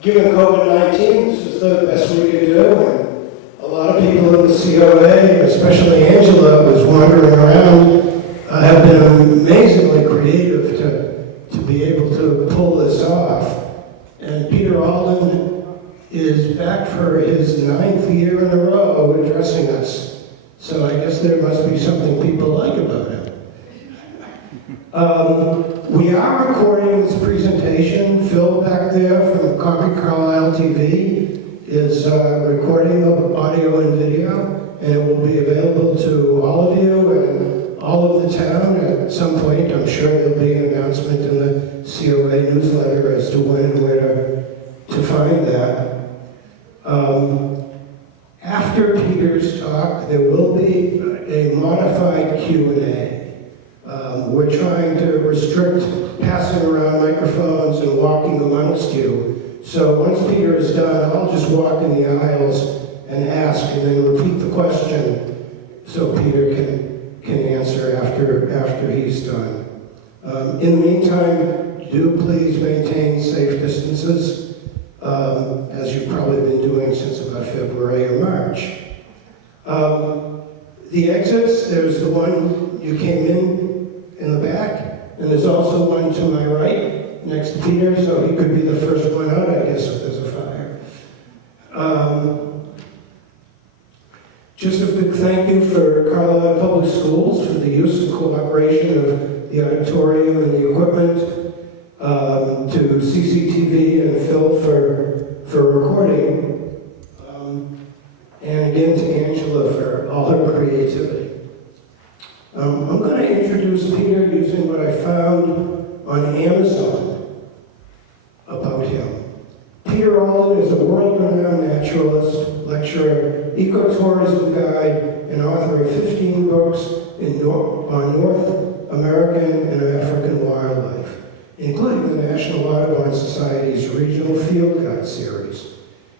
given COVID-19, this is the best we could do. And a lot of people in the COA, especially Angela, was wandering around, have been amazingly creative to be able to pull this off. And Peter Alden is back for his 9th year in a row addressing us. So I guess there must be something people like about him. We are recording this presentation. Phil back there from Carlisle TV is recording the audio and video, and it will be available to all of you and all of the town at some point. I'm sure there'll be an announcement in the COA newsletter as to when and where to find that. After Peter's talk, there will be a modified Q&A. We're trying to restrict passing around microphones and walking amongst you. So once Peter is done, I'll just walk in the aisles and ask, and then repeat the question so Peter can answer after he's done. In the meantime, do please maintain safe distances, as you've probably been doing since about February or March. The exits, there's the one you came in the back, and there's also one to my right, next to Peter, so he could be the first one out, I guess, if there's a fire. Just a big thank you for Carlisle Public Schools for the use and cooperation of the auditorium and the equipment, to CCTV and Phil for recording, and again to Angela for all her creativity. I'm going to introduce Peter using what I found on Amazon about him. Peter Alden is a world-renowned naturalist, lecturer, ecotourism guide, and author of 15 books on North American and African wildlife, including the National Audubon Society's Regional Field Guide series.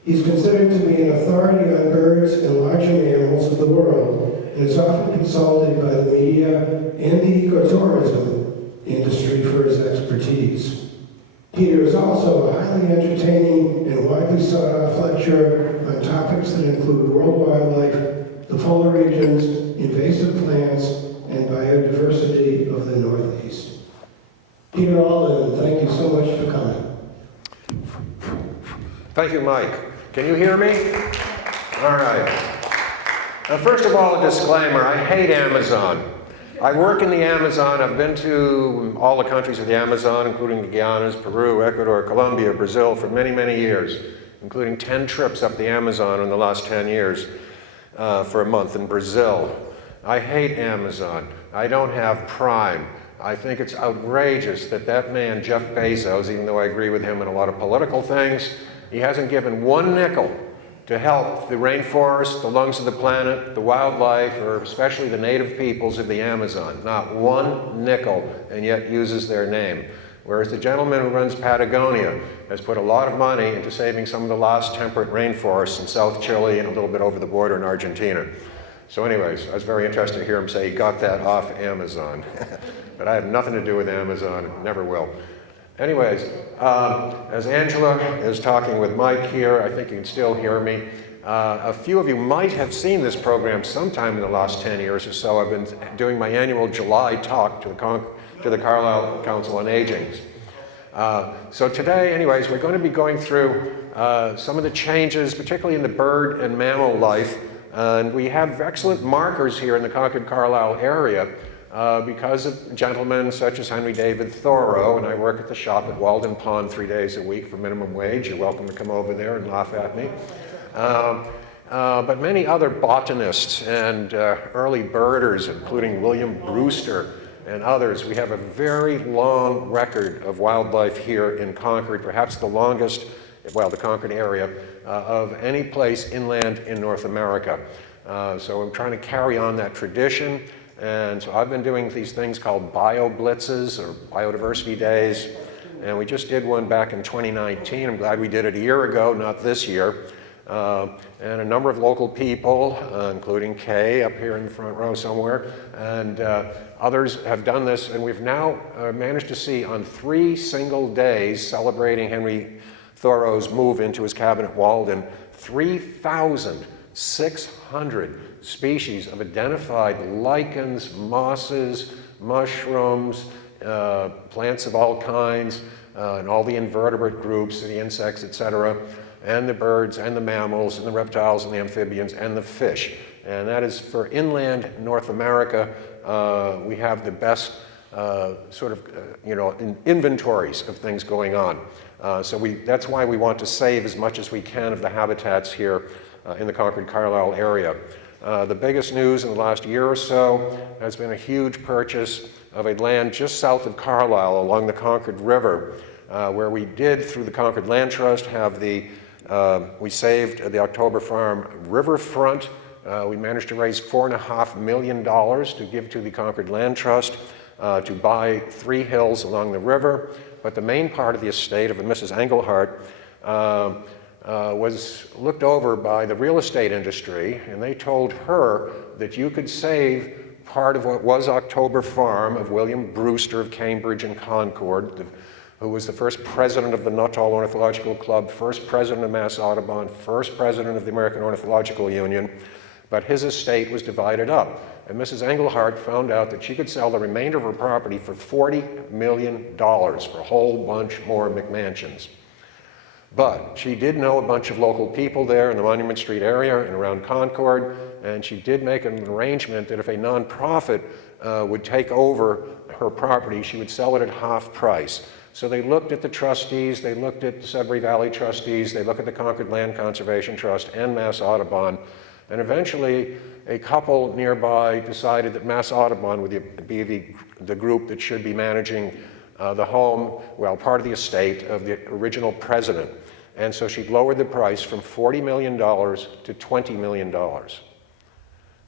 He's considered to be an authority on birds and larger mammals of the world, and is often consulted by the media and the ecotourism industry for his expertise. Peter is also a highly entertaining and widely sought-after lecturer on topics that include world wildlife, the polar regions, invasive plants, and biodiversity of the Northeast. Peter Alden, thank you so much for coming. Thank you, Mike. Can you hear me? All right. First of all, a disclaimer, I hate Amazon. I work in the Amazon. I've been to all the countries of the Amazon, including the Guianas, Peru, Ecuador, Colombia, Brazil, for many, many years, including 10 trips up the Amazon in the last 10 years for a month in Brazil. I hate Amazon. I don't have Prime. I think it's outrageous that that man, Jeff Bezos, even though I agree with him in a lot of political things, he hasn't given one nickel to help the rainforest, the lungs of the planet, the wildlife, or especially the native peoples of the Amazon. Not one nickel, and yet uses their name. Whereas the gentleman who runs Patagonia has put a lot of money into saving some of the last temperate rainforests in South Chile and a little bit over the border in Argentina. So anyways, I was very interested to hear him say he got that off Amazon. But I have nothing to do with Amazon, never will. Anyways, as Angela is talking with Mike here, I think you can still hear me. A few of you might have seen this program sometime in the last 10 years or so. I've been doing my annual July talk to the Carlisle Council on Aging. So today, anyways, we're going to be going through some of the changes, particularly in the bird and mammal life. And we have excellent markers here in the Concord-Carlisle area because of gentlemen such as Henry David Thoreau, and I work at the shop at Walden Pond 3 days a week for minimum wage. You're welcome to come over there and laugh at me. But many other botanists and early birders, including William Brewster and others. We have a very long record of wildlife here in Concord, perhaps the longest, well, the Concord area, of any place inland in North America. So I'm trying to carry on that tradition. And so I've been doing these things called bio blitzes or biodiversity days. And we just did one back in 2019. I'm glad we did it a year ago, not this year. And a number of local people, including Kay up here in the front row somewhere, and others have done this. And we've now managed to see on 3 single days celebrating Henry Thoreau's move into his cabin at Walden, 3,600 species of identified lichens, mosses, mushrooms, plants of all kinds, and all the invertebrate groups, the insects, etc., and the birds, and the mammals, and the reptiles, and the amphibians, and the fish. And that is for inland North America. We have the best inventories of things going on. That's why we want to save as much as we can of the habitats here in the Concord Carlisle area. The biggest news in the last year or so has been a huge purchase of a land just south of Carlisle along the Concord River, where we did, through the Concord Land Trust, have we saved the October Farm riverfront. We managed to raise $4.5 million to give to the Concord Land Trust to buy 3 hills along the river. But the main part of the estate of Mrs. Engelhardt was looked over by the real estate industry, and they told her that you could save part of what was October Farm of William Brewster of Cambridge and Concord, who was the first president of the Nuttall Ornithological Club, first president of Mass Audubon, first president of the American Ornithological Union, but his estate was divided up. And Mrs. Engelhardt found out that she could sell the remainder of her property for $40 million for a whole bunch more McMansions. But she did know a bunch of local people there in the Monument Street area and around Concord, and she did make an arrangement that if a nonprofit would take over her property, she would sell it at half price. So they looked at the trustees, they looked at the Sudbury Valley trustees, they looked at the Concord Land Conservation Trust and Mass Audubon, and eventually a couple nearby decided that Mass Audubon would be the group that should be managing the home, well, part of the estate of the original president. And so she lowered the price from $40 million to $20 million.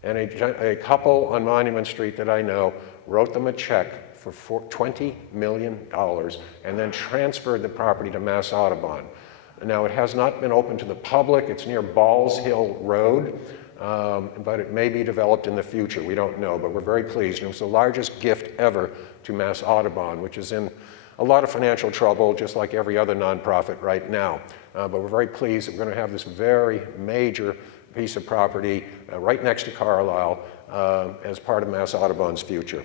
And a couple on Monument Street that I know wrote them a check for $20 million and then transferred the property to Mass Audubon. Now, it has not been open to the public. It's near Balls Hill Road, but it may be developed in the future. We don't know, but we're very pleased. It was the largest gift ever to Mass Audubon, which is in a lot of financial trouble, just like every other nonprofit right now. But we're very pleased that we're going to have this very major piece of property right next to Carlisle as part of Mass Audubon's future.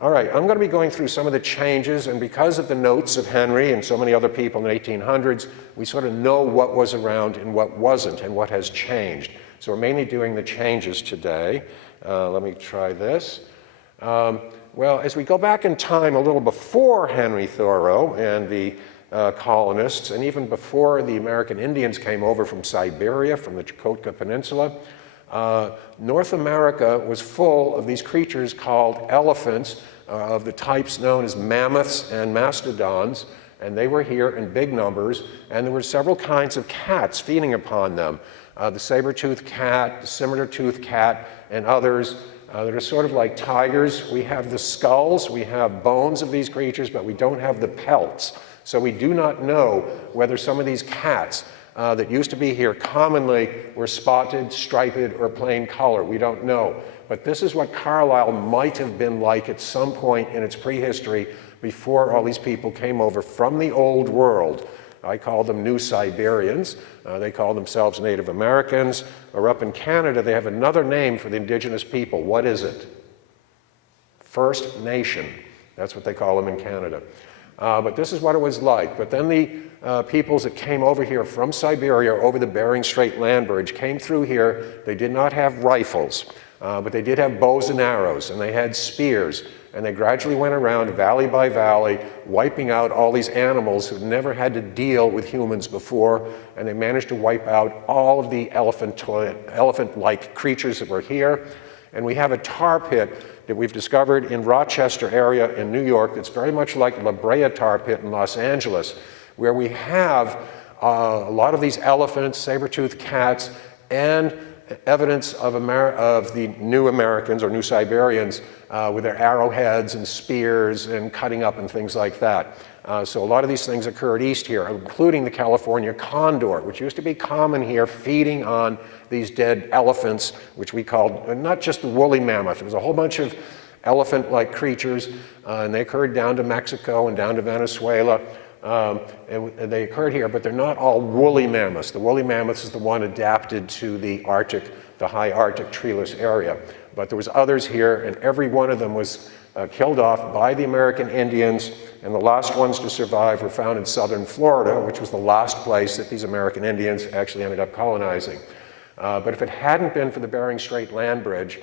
All right, I'm going to be going through some of the changes, and because of the notes of Henry and so many other people in the 1800s, we sort of know what was around and what wasn't and what has changed. So we're mainly doing the changes today. Let me try this. Well, as we go back in time a little before Henry Thoreau and the colonists, and even before the American Indians came over from Siberia, from the Chukotka Peninsula, North America was full of these creatures called elephants, of the types known as mammoths and mastodons, and they were here in big numbers, and there were several kinds of cats feeding upon them. The saber-toothed cat, the scimitar-toothed cat, and others that are sort of like tigers. We have the skulls, we have bones of these creatures, but we don't have the pelts. So we do not know whether some of these cats that used to be here commonly were spotted, striped, or plain color. We don't know. But this is what Carlisle might have been like at some point in its prehistory before all these people came over from the old world. I call them New Siberians. They call themselves Native Americans. Or up in Canada, they have another name for the indigenous people. What is it? First Nation. That's what they call them in Canada. But this is what it was like. But then the peoples that came over here from Siberia over the Bering Strait land bridge came through here. They did not have rifles, but they did have bows and arrows, and they had spears. And they gradually went around valley by valley, wiping out all these animals who never had to deal with humans before, and they managed to wipe out all of the elephant-like creatures that were here. And we have a tar pit that we've discovered in Rochester area in New York that's very much like La Brea tar pit in Los Angeles, where we have a lot of these elephants, saber-toothed cats, and evidence of the New Americans or New Siberians with their arrowheads and spears and cutting up and things like that. So a lot of these things occurred east here, including the California condor, which used to be common here, feeding on these dead elephants, which we called, not just the woolly mammoth, there was a whole bunch of elephant-like creatures, and they occurred down to Mexico and down to Venezuela. And they occurred here, but they're not all woolly mammoths. The woolly mammoths is the one adapted to the Arctic, the high Arctic treeless area. But there was others here, and every one of them was killed off by the American Indians, and the last ones to survive were found in southern Florida, which was the last place that these American Indians actually ended up colonizing. But if it hadn't been for the Bering Strait land bridge,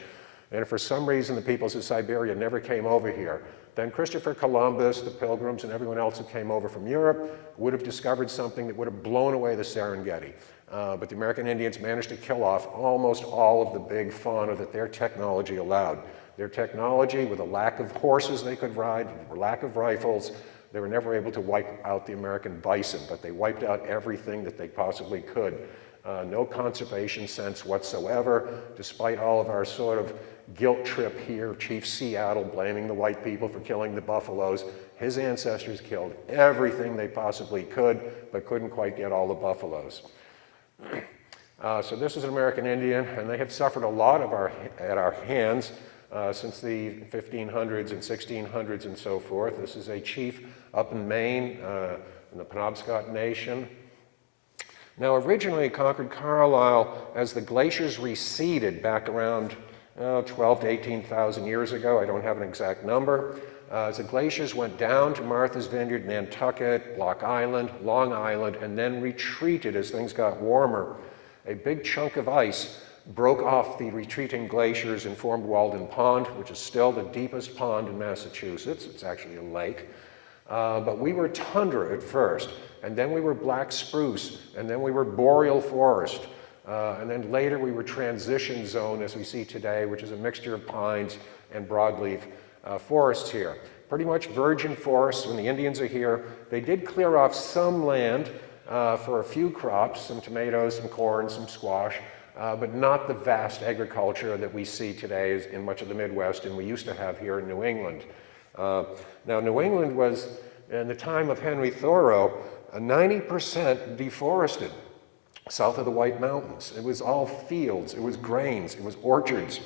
and if for some reason the peoples of Siberia never came over here, then Christopher Columbus, the Pilgrims, and everyone else who came over from Europe would have discovered something that would have blown away the Serengeti. But the American Indians managed to kill off almost all of the big fauna that their technology allowed. Their technology, with a lack of horses they could ride, a lack of rifles, they were never able to wipe out the American bison, but they wiped out everything that they possibly could. No conservation sense whatsoever, despite all of our sort of guilt trip here, Chief Seattle blaming the white people for killing the buffaloes. His ancestors killed everything they possibly could, but couldn't quite get all the buffaloes. So this is an American Indian, and they have suffered a lot at our hands since the 1500s and 1600s and so forth. This is a chief up in Maine, in the Penobscot Nation. Now, originally it conquered Carlisle as the glaciers receded back around 12 to 18,000 years ago. I don't have an exact number. As the glaciers went down to Martha's Vineyard, Nantucket, Block Island, Long Island, and then retreated as things got warmer, a big chunk of ice broke off the retreating glaciers and formed Walden Pond, which is still the deepest pond in Massachusetts. It's actually a lake. But we were tundra at first, and then we were black spruce, and then we were boreal forest. And then later we were transition zone, as we see today, which is a mixture of pines and broadleaf forests here. Pretty much virgin forests. When the Indians are here, they did clear off some land for a few crops, some tomatoes, some corn, some squash, but not the vast agriculture that we see today in much of the Midwest and we used to have here in New England. Now, New England was, in the time of Henry Thoreau, 90% deforested south of the White Mountains. It was all fields, it was grains, it was orchards,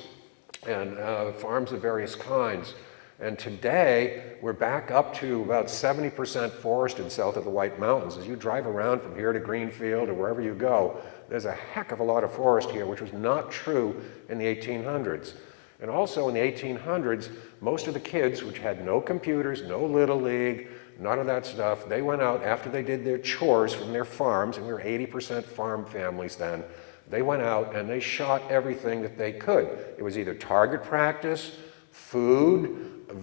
and farms of various kinds. And today, we're back up to about 70% forested south of the White Mountains. As you drive around from here to Greenfield or wherever you go, there's a heck of a lot of forest here, which was not true in the 1800s. And also in the 1800s, most of the kids, which had no computers, no Little League, none of that stuff, they went out after they did their chores from their farms, and we were 80% farm families then. They went out and they shot everything that they could. It was either target practice, food,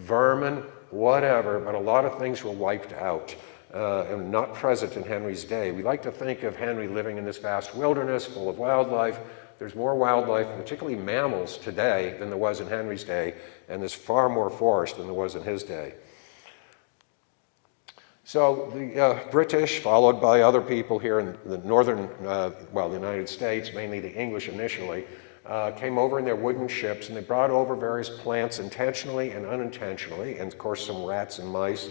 vermin, whatever, but a lot of things were wiped out and not present in Henry's day. We like to think of Henry living in this vast wilderness full of wildlife. There's more wildlife, particularly mammals, today than there was in Henry's day, and there's far more forest than there was in his day. So the British, followed by other people here in the northern, the United States, mainly the English initially, came over in their wooden ships, and they brought over various plants intentionally and unintentionally, and of course some rats and mice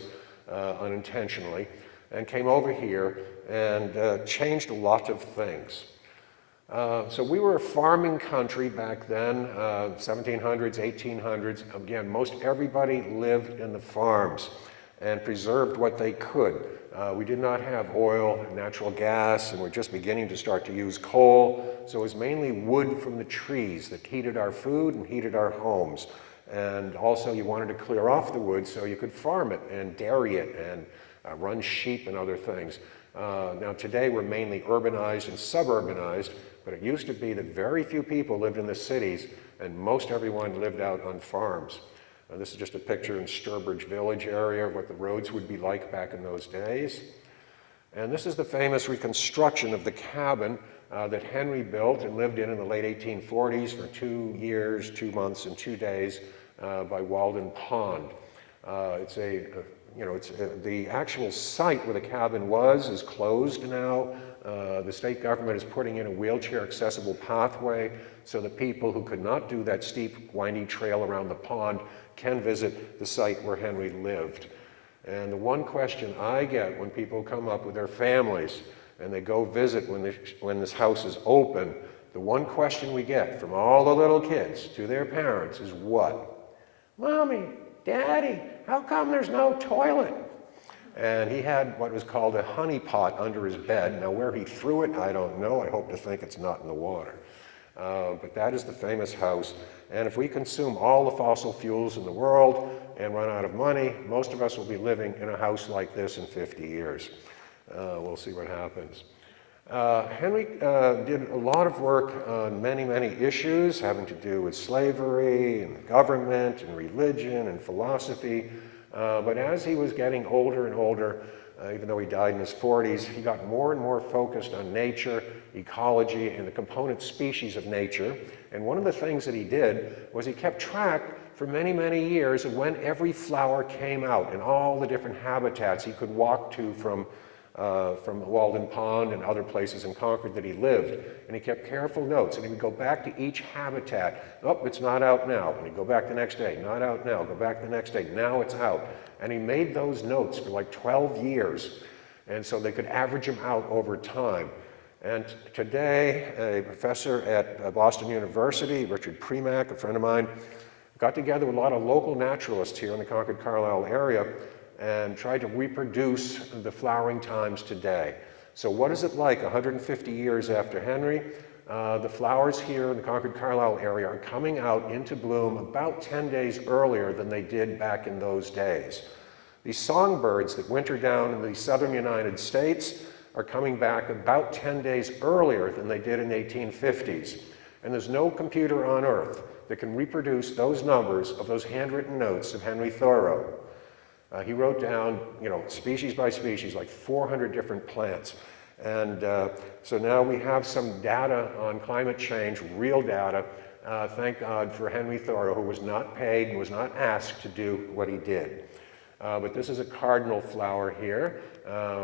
unintentionally, and came over here and changed a lot of things. So we were a farming country back then, 1700s, 1800s. Again, most everybody lived in the farms and preserved what they could. We did not have oil, natural gas, and we're just beginning to start to use coal. So it was mainly wood from the trees that heated our food and heated our homes. And also you wanted to clear off the wood so you could farm it and dairy it and run sheep and other things. Now today we're mainly urbanized and suburbanized, but it used to be that very few people lived in the cities and most everyone lived out on farms. This is just a picture in Sturbridge Village area of what the roads would be like back in those days. And this is the famous reconstruction of the cabin that Henry built and lived in the late 1840s for 2 years, 2 months, and 2 days by Walden Pond. The actual site where the cabin was is closed now. The state government is putting in a wheelchair accessible pathway so that people who could not do that steep, windy trail around the pond can visit the site where Henry lived. And the one question I get when people come up with their families and they go visit when this house is open, the one question we get from all the little kids to their parents is what? Mommy, Daddy, how come there's no toilet? And he had what was called a honey pot under his bed. Now, where he threw it, I don't know. I hope to think it's not in the water. But that is the famous house. And if we consume all the fossil fuels in the world and run out of money, most of us will be living in a house like this in 50 years. We'll see what happens. Henry did a lot of work on many, many issues having to do with slavery and government and religion and philosophy. But as he was getting older and older, even though he died in his 40s, he got more and more focused on nature, ecology, and the component species of nature. And one of the things that he did was he kept track for many, many years of when every flower came out and all the different habitats he could walk to from Walden Pond and other places in Concord that he lived. And he kept careful notes, and he would go back to each habitat. Oh, it's not out now. And he'd go back the next day. Not out now. Go back the next day. Now it's out. And he made those notes for like 12 years. And so they could average them out over time. And today, a professor at Boston University, Richard Premack, a friend of mine, got together with a lot of local naturalists here in the Concord Carlisle area and tried to reproduce the flowering times today. So what is it like 150 years after Henry? The flowers here in the Concord Carlisle area are coming out into bloom about 10 days earlier than they did back in those days. These songbirds that winter down in the southern United States are coming back about 10 days earlier than they did in the 1850s. And there's no computer on Earth that can reproduce those numbers of those handwritten notes of Henry Thoreau. He wrote down, species by species, like 400 different plants. And so now we have some data on climate change, real data. Thank God for Henry Thoreau, who was not paid and was not asked to do what he did. But this is a cardinal flower here,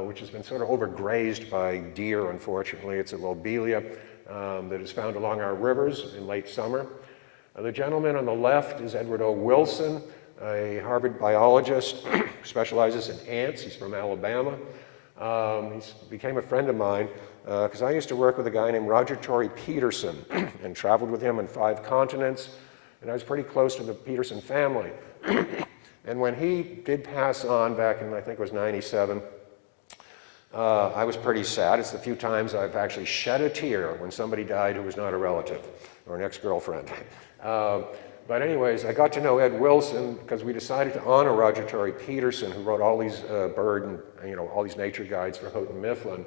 which has been sort of overgrazed by deer, unfortunately. It's a lobelia that is found along our rivers in late summer. The gentleman on the left is Edward O. Wilson, a Harvard biologist, specializes in ants. He's from Alabama. He became a friend of mine because I used to work with a guy named Roger Torrey Peterson and traveled with him on 5 continents, and I was pretty close to the Peterson family. And when he did pass on back in, I think it was 97, I was pretty sad. It's the few times I've actually shed a tear when somebody died who was not a relative or an ex-girlfriend. But anyways, I got to know Ed Wilson because we decided to honor Roger Torrey Peterson, who wrote all these bird and all these nature guides for Houghton Mifflin.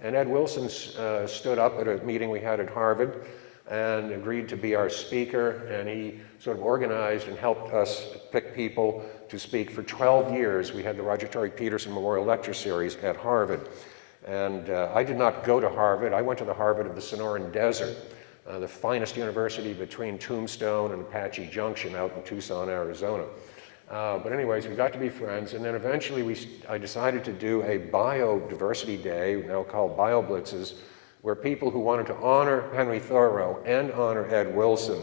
And Ed Wilson stood up at a meeting we had at Harvard and agreed to be our speaker. And he sort of organized and helped us pick people to speak. For 12 years, we had the Roger Torrey Peterson Memorial Lecture Series at Harvard. And I did not go to Harvard. I went to the Harvard of the Sonoran Desert. The finest university between Tombstone and Apache Junction out in Tucson, Arizona. But anyways, we got to be friends, and then eventually I decided to do a biodiversity day, now called BioBlitzes, where people who wanted to honor Henry Thoreau and honor Ed Wilson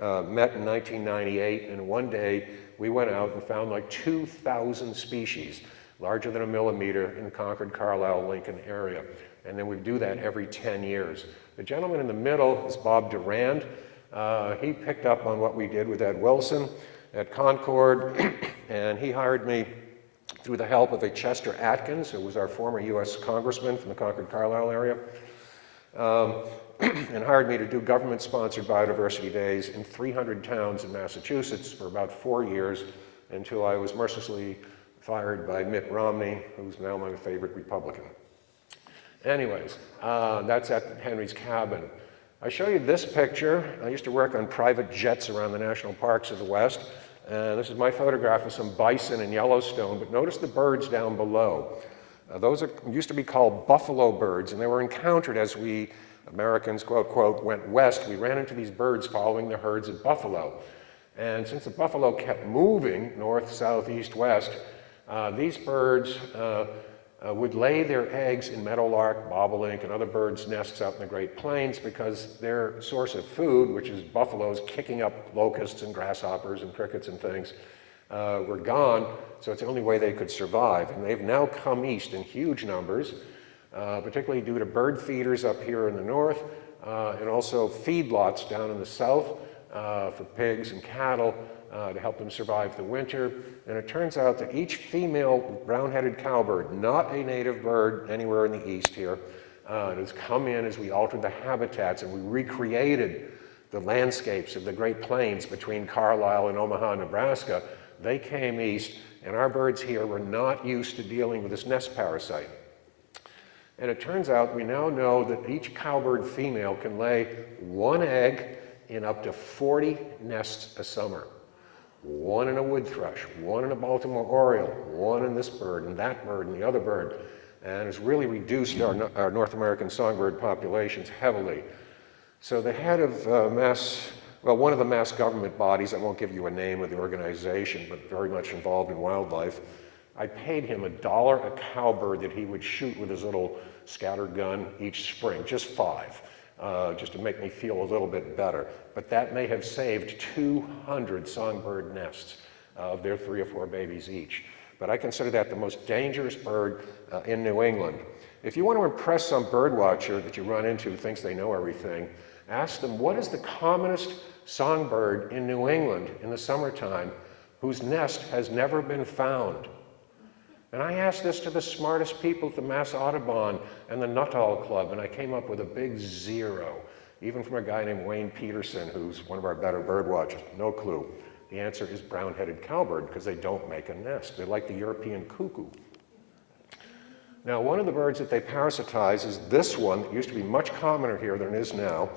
met in 1998, and one day we went out and found like 2,000 species, larger than a millimeter, in the Concord, Carlisle, Lincoln area. And then we do that every 10 years. The gentleman in the middle is Bob Durand. He picked up on what we did with Ed Wilson at Concord, and he hired me through the help of a Chester Atkins, who was our former U.S. congressman from the Concord, Carlisle area, and hired me to do government-sponsored biodiversity days in 300 towns in Massachusetts for about 4 years until I was mercilessly fired by Mitt Romney, who's now my favorite Republican. Anyways, that's at Henry's cabin. I show you this picture. I used to work on private jets around the national parks of the West. This is my photograph of some bison in Yellowstone, but notice the birds down below. Those used to be called buffalo birds, and they were encountered as we Americans, quote, quote, went west. We ran into these birds following the herds of buffalo. And since the buffalo kept moving north, south, east, west, these birds would lay their eggs in meadowlark, bobolink, and other birds' nests out in the Great Plains because their source of food, which is buffaloes kicking up locusts and grasshoppers and crickets and things, were gone, so it's the only way they could survive. And they've now come east in huge numbers, particularly due to bird feeders up here in the north, and also feedlots down in the south for pigs and cattle. to help them survive the winter. And it turns out that each female brown-headed cowbird, not a native bird anywhere in the east here, has come in as we altered the habitats and we recreated the landscapes of the Great Plains between Carlisle and Omaha, Nebraska. They came east, and our birds here were not used to dealing with this nest parasite. And it turns out we now know that each cowbird female can lay one egg in up to 40 nests a summer. One in a wood thrush, one in a Baltimore oriole, one in this bird and that bird and the other bird. And it's really reduced our North American songbird populations heavily. So the head of one of the mass government bodies, I won't give you a name of the organization, but very much involved in wildlife, I paid him $1 a cowbird that he would shoot with his little scatter gun each spring, just 5, just to make me feel a little bit better. But that may have saved 200 songbird nests of their 3 or 4 babies each. But I consider that the most dangerous bird in New England. If you want to impress some bird watcher that you run into who thinks they know everything, ask them, what is the commonest songbird in New England in the summertime whose nest has never been found? And I asked this to the smartest people at the Mass Audubon and the Nuttall Club, and I came up with a big 0, even from a guy named Wayne Peterson, who's one of our better bird watchers. No clue. The answer is brown-headed cowbird, because they don't make a nest. They're like the European cuckoo. Now, one of the birds that they parasitize is this one that used to be much commoner here than it is now,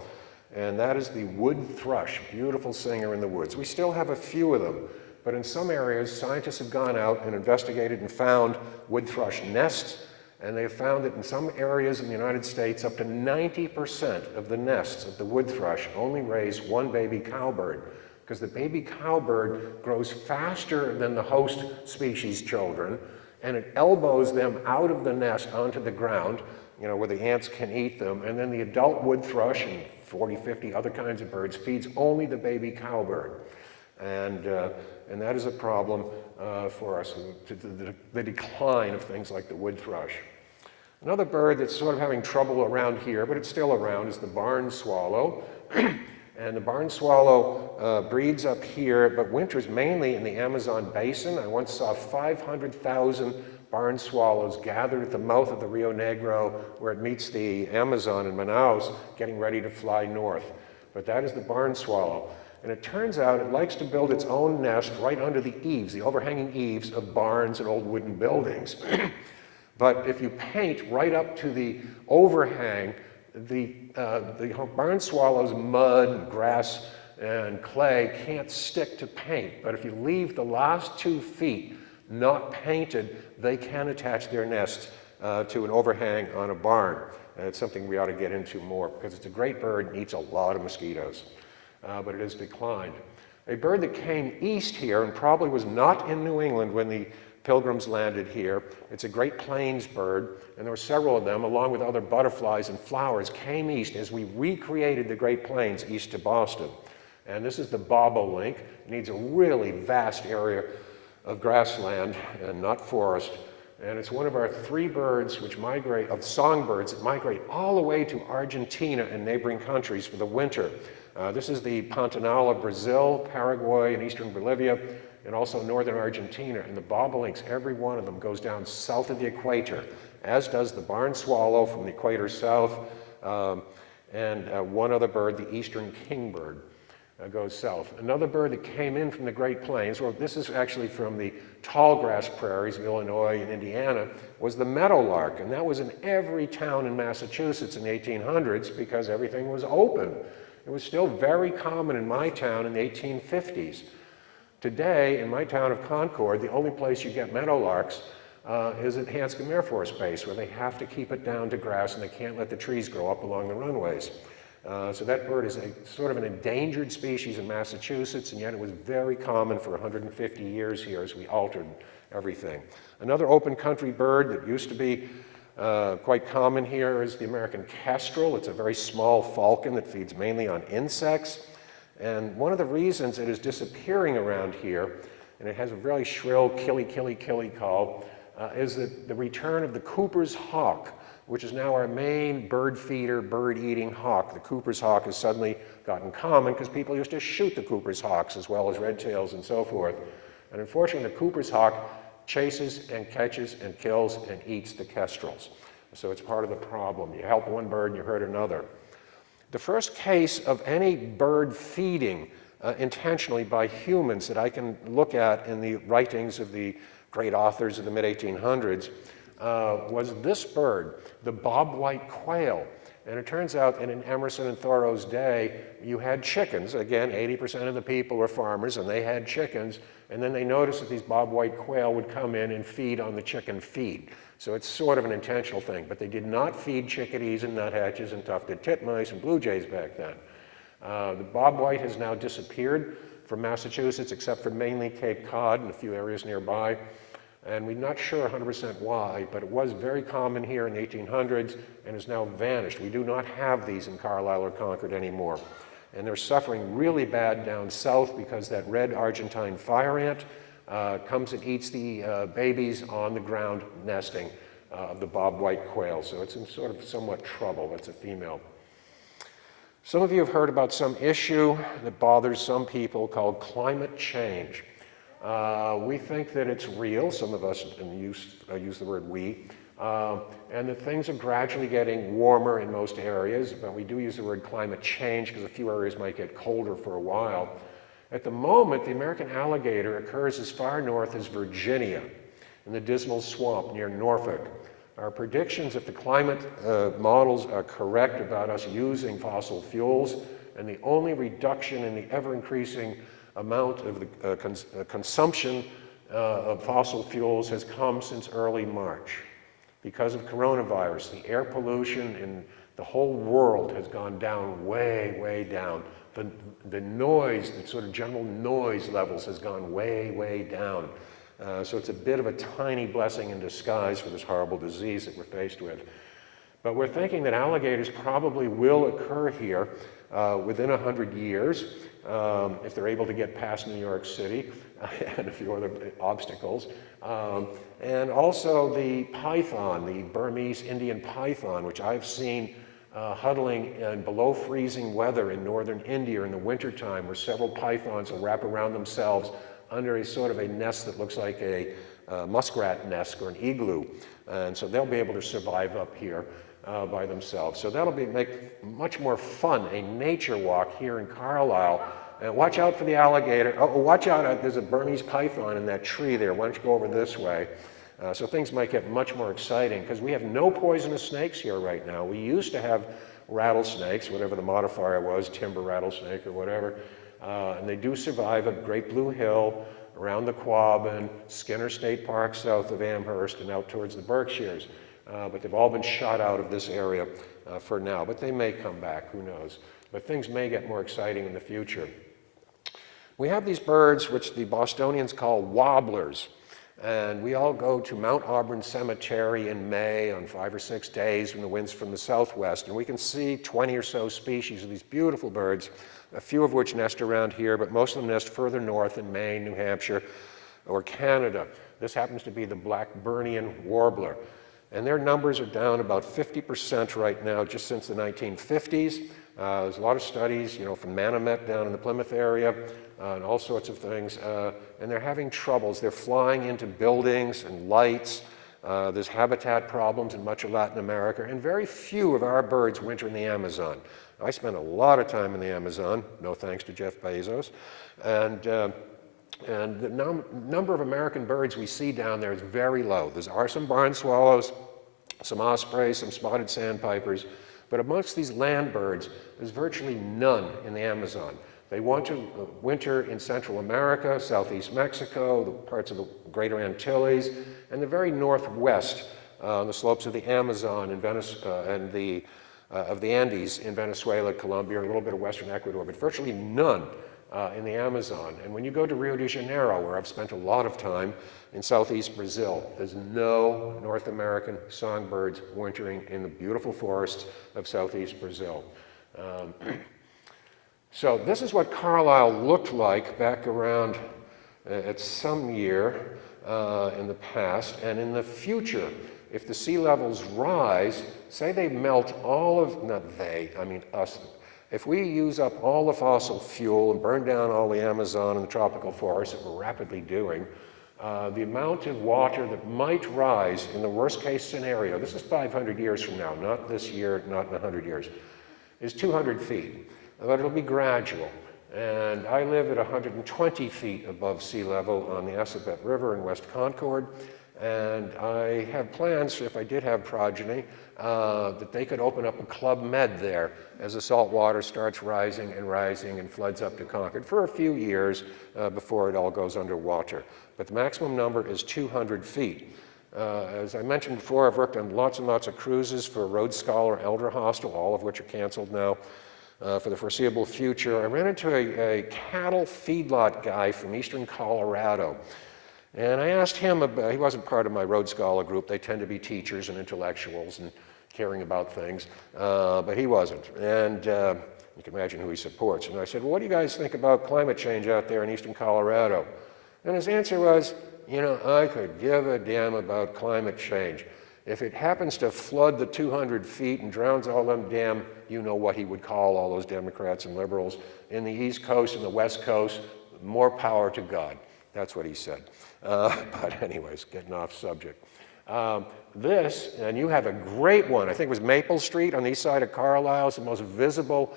and that is the wood thrush, beautiful singer in the woods. We still have a few of them, but in some areas, scientists have gone out and investigated and found wood thrush nests, and they have found that in some areas in the United States, up to 90% of the nests of the wood thrush only raise one baby cowbird, because the baby cowbird grows faster than the host species children, and it elbows them out of the nest onto the ground, where the ants can eat them, and then the adult wood thrush and 40, 50 other kinds of birds feeds only the baby cowbird. And that is a problem for us, the decline of things like the wood thrush. Another bird that's sort of having trouble around here, but it's still around, is the barn swallow. And the barn swallow breeds up here, but winters mainly in the Amazon basin. I once saw 500,000 barn swallows gathered at the mouth of the Rio Negro, where it meets the Amazon in Manaus, getting ready to fly north. But that is the barn swallow. And it turns out it likes to build its own nest right under the eaves, the overhanging eaves of barns and old wooden buildings. But if you paint right up to the overhang, the barn swallow's mud, and grass, and clay can't stick to paint. But if you leave the last 2 feet not painted, they can attach their nest to an overhang on a barn. And it's something we ought to get into more, because it's a great bird and eats a lot of mosquitoes. But it has declined. A bird that came east here and probably was not in New England when the Pilgrims landed here. It's a Great Plains bird, and there were several of them, along with other butterflies and flowers, came east as we recreated the Great Plains east to Boston. And this is the bobolink. It needs a really vast area of grassland and not forest. And it's one of our 3 birds which migrate, of songbirds that migrate all the way to Argentina and neighboring countries for the winter. This is the Pantanal of Brazil, Paraguay, and eastern Bolivia, and also northern Argentina. And the bobolinks, every one of them goes down south of the equator, as does the barn swallow from the equator south, and one other bird, the eastern kingbird, goes south. Another bird that came in from the Great Plains, well, this is actually from the tall grass prairies of Illinois and Indiana, was the meadowlark. And that was in every town in Massachusetts in the 1800s because everything was open. It was still very common in my town in the 1850s. Today, in my town of Concord, the only place you get meadowlarks is at Hanscom Air Force Base, where they have to keep it down to grass and they can't let the trees grow up along the runways. So that bird is sort of an endangered species in Massachusetts, and yet it was very common for 150 years here as we altered everything. Another open country bird that used to be quite common here is the American kestrel. It's a very small falcon that feeds mainly on insects. And one of the reasons it is disappearing around here, and it has a very shrill killy, killy, killy call, is that the return of the Cooper's hawk, which is now our main bird feeder, bird eating hawk. The Cooper's hawk has suddenly gotten common because people used to shoot the Cooper's hawks as well as red tails and so forth. And unfortunately, the Cooper's hawk chases and catches and kills and eats the kestrels. So it's part of the problem. You help one bird and you hurt another. The first case of any bird feeding intentionally by humans that I can look at in the writings of the great authors of the mid-1800s was this bird, the bobwhite quail. And it turns out that in Emerson and Thoreau's day, you had chickens. Again, 80% of the people were farmers, and they had chickens. And then they noticed that these bobwhite quail would come in and feed on the chicken feed. So it's sort of an intentional thing. But they did not feed chickadees and nuthatches and tufted titmice and blue jays back then. The bobwhite has now disappeared from Massachusetts, except for mainly Cape Cod and a few areas nearby. And we're not sure 100% why, but it was very common here in the 1800s and has now vanished. We do not have these in Carlisle or Concord anymore. And they're suffering really bad down south because that red Argentine fire ant comes and eats the babies on the ground nesting of the bobwhite quail. So it's in sort of somewhat trouble. It's a female. Some of you have heard about some issue that bothers some people called climate change. We think that it's real, some of us use the word we, and that things are gradually getting warmer in most areas, but we do use the word climate change because a few areas might get colder for a while. At the moment, the American alligator occurs as far north as Virginia, in the Dismal Swamp near Norfolk. Our predictions, if the climate models are correct about us using fossil fuels, and the only reduction in the ever-increasing amount of the consumption of fossil fuels has come since early March. Because of coronavirus, the air pollution in the whole world has gone down way, way down. The noise, the sort of general noise levels has gone way, way down. So it's a bit of a tiny blessing in disguise for this horrible disease that we're faced with. But we're thinking that alligators probably will occur here within 100 years. If they're able to get past New York City and a few other obstacles. And also the python, the Burmese Indian python, which I've seen huddling in below freezing weather in northern India in the wintertime, where several pythons will wrap around themselves under a sort of a nest that looks like a muskrat nest or an igloo. And so they'll be able to survive up here by themselves. So that'll make much more fun, a nature walk here in Carlisle. And watch out for the alligator. Oh, watch out, there's a Burmese python in that tree there. Why don't you go over this way? So things might get much more exciting because we have no poisonous snakes here right now. We used to have rattlesnakes, whatever the modifier was, timber rattlesnake or whatever. And they do survive at Great Blue Hill, around the Quabbin, Skinner State Park south of Amherst, and out towards the Berkshires. But they've all been shot out of this area for now. But they may come back, who knows. But things may get more exciting in the future. We have these birds which the Bostonians call wobblers. And we all go to Mount Auburn Cemetery in May on 5 or 6 days when the wind's from the southwest. And we can see 20 or so species of these beautiful birds, a few of which nest around here, but most of them nest further north in Maine, New Hampshire, or Canada. This happens to be the Blackburnian warbler. And their numbers are down about 50% right now, just since the 1950s. There's a lot of studies, from Manomet down in the Plymouth area, and all sorts of things. And they're having troubles. They're flying into buildings and lights. There's habitat problems in much of Latin America, and very few of our birds winter in the Amazon. I spend a lot of time in the Amazon, no thanks to Jeff Bezos, and the number of American birds we see down there is very low. There are some barn swallows, some ospreys, some spotted sandpipers, but amongst these land birds, there's virtually none in the Amazon. They want to winter in Central America, Southeast Mexico, the parts of the Greater Antilles, and the very northwest on the slopes of the Amazon and of the Andes in Venezuela, Colombia, and a little bit of western Ecuador, but virtually none in the Amazon. And when you go to Rio de Janeiro, where I've spent a lot of time in southeast Brazil, there's no North American songbirds wintering in the beautiful forests of southeast Brazil. So this is what Carlisle looked like back around at some year in the past. And in the future, if the sea levels rise, say they melt all of, not they, I mean us, If we use up all the fossil fuel and burn down all the Amazon and the tropical forests that we're rapidly doing, the amount of water that might rise in the worst case scenario, this is 500 years from now, not this year, not in 100 years, is 200 feet. But it'll be gradual. And I live at 120 feet above sea level on the Assabet River in West Concord. And I have plans, if I did have progeny, that they could open up a Club Med there as the salt water starts rising and floods up to Concord for a few years before it all goes underwater. But the maximum number is 200 feet. As I mentioned before, I've worked on lots and lots of cruises for Rhodes Scholar Elder Hostel, all of which are canceled now for the foreseeable future. I ran into a cattle feedlot guy from eastern Colorado. And I asked him about, he wasn't part of my Rhodes Scholar group. They tend to be teachers and intellectuals and caring about things, but he wasn't. And you can imagine who he supports. And I said, well, what do you guys think about climate change out there in eastern Colorado? And his answer was, you know, I could give a damn about climate change. If it happens to flood the 200 feet and drowns all them damn, you know what he would call all those Democrats and liberals in the East Coast and the West Coast, more power to God. That's what he said. But anyways, getting off subject. This, and you have a great one, I think it was Maple Street on the east side of Carlisle. It's the most visible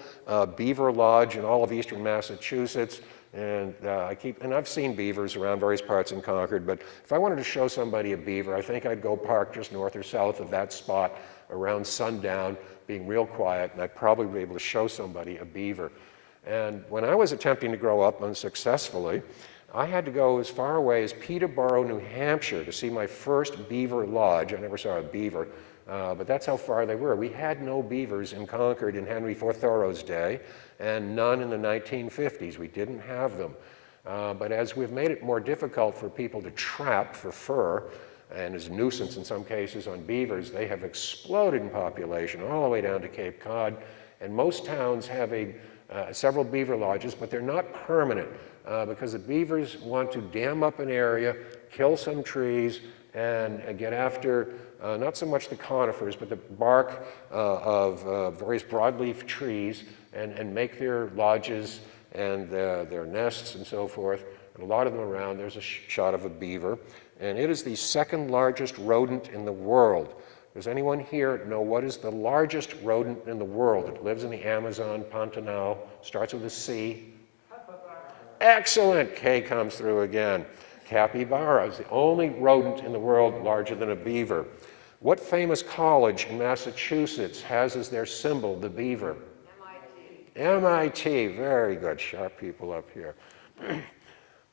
beaver lodge in all of eastern Massachusetts. And I've seen beavers around various parts in Concord, but if I wanted to show somebody a beaver, I think I'd go park just north or south of that spot around sundown, being real quiet, and I'd probably be able to show somebody a beaver. And when I was attempting to grow up unsuccessfully, I had to go as far away as Peterborough, New Hampshire to see my first beaver lodge. I never saw a beaver, but that's how far they were. We had no beavers in Concord in Henry IV Thoreau's day, and none in the 1950s. We didn't have them. But as we've made it more difficult for people to trap for fur, and as a nuisance in some cases on beavers, they have exploded in population all the way down to Cape Cod. And most towns have several beaver lodges, but they're not permanent. Because the beavers want to dam up an area, kill some trees, and get after not so much the conifers, but the bark of various broadleaf trees and make their lodges and their nests and so forth. And a lot of them around, there's a shot of a beaver. And it is the second largest rodent in the world. Does anyone here know what is the largest rodent in the world? It lives in the Amazon, Pantanal, starts with a C. Excellent, K comes through again. Capybara is the only rodent in the world larger than a beaver. What famous college in Massachusetts has as their symbol the beaver? MIT, very good, sharp people up here.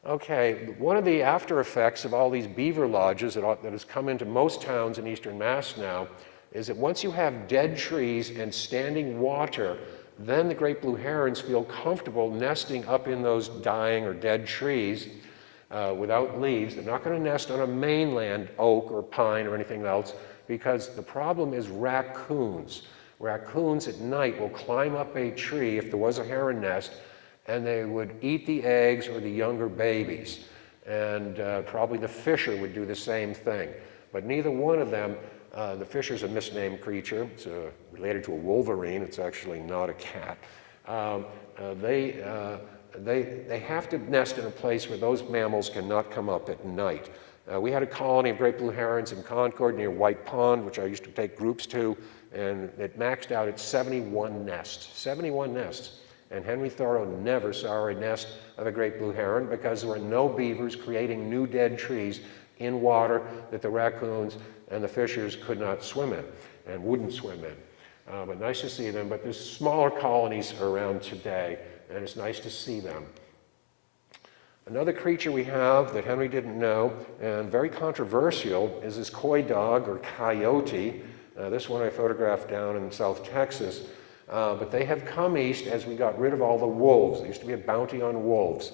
Okay, one of the after effects of all these beaver lodges that has come into most towns in eastern Mass now is that once you have dead trees and standing water, then the great blue herons feel comfortable nesting up in those dying or dead trees without leaves. They're not going to nest on a mainland oak or pine or anything else because the problem is raccoons. Raccoons at night will climb up a tree if there was a heron nest, and they would eat the eggs or the younger babies. And probably the fisher would do the same thing. But neither one of them, the fisher's a misnamed creature. It's related to a wolverine. It's actually not a cat. They have to nest in a place where those mammals cannot come up at night. We had a colony of great blue herons in Concord near White Pond, which I used to take groups to, and it maxed out at 71 nests. 71 nests. And Henry Thoreau never saw a nest of a great blue heron because there were no beavers creating new dead trees in water that the raccoons and the fishers could not swim in and wouldn't swim in. But nice to see them. But there's smaller colonies around today, and it's nice to see them. Another creature we have that Henry didn't know, and very controversial, is this coy dog or coyote. This one I photographed down in South Texas. But they have come east as we got rid of all the wolves. There used to be a bounty on wolves.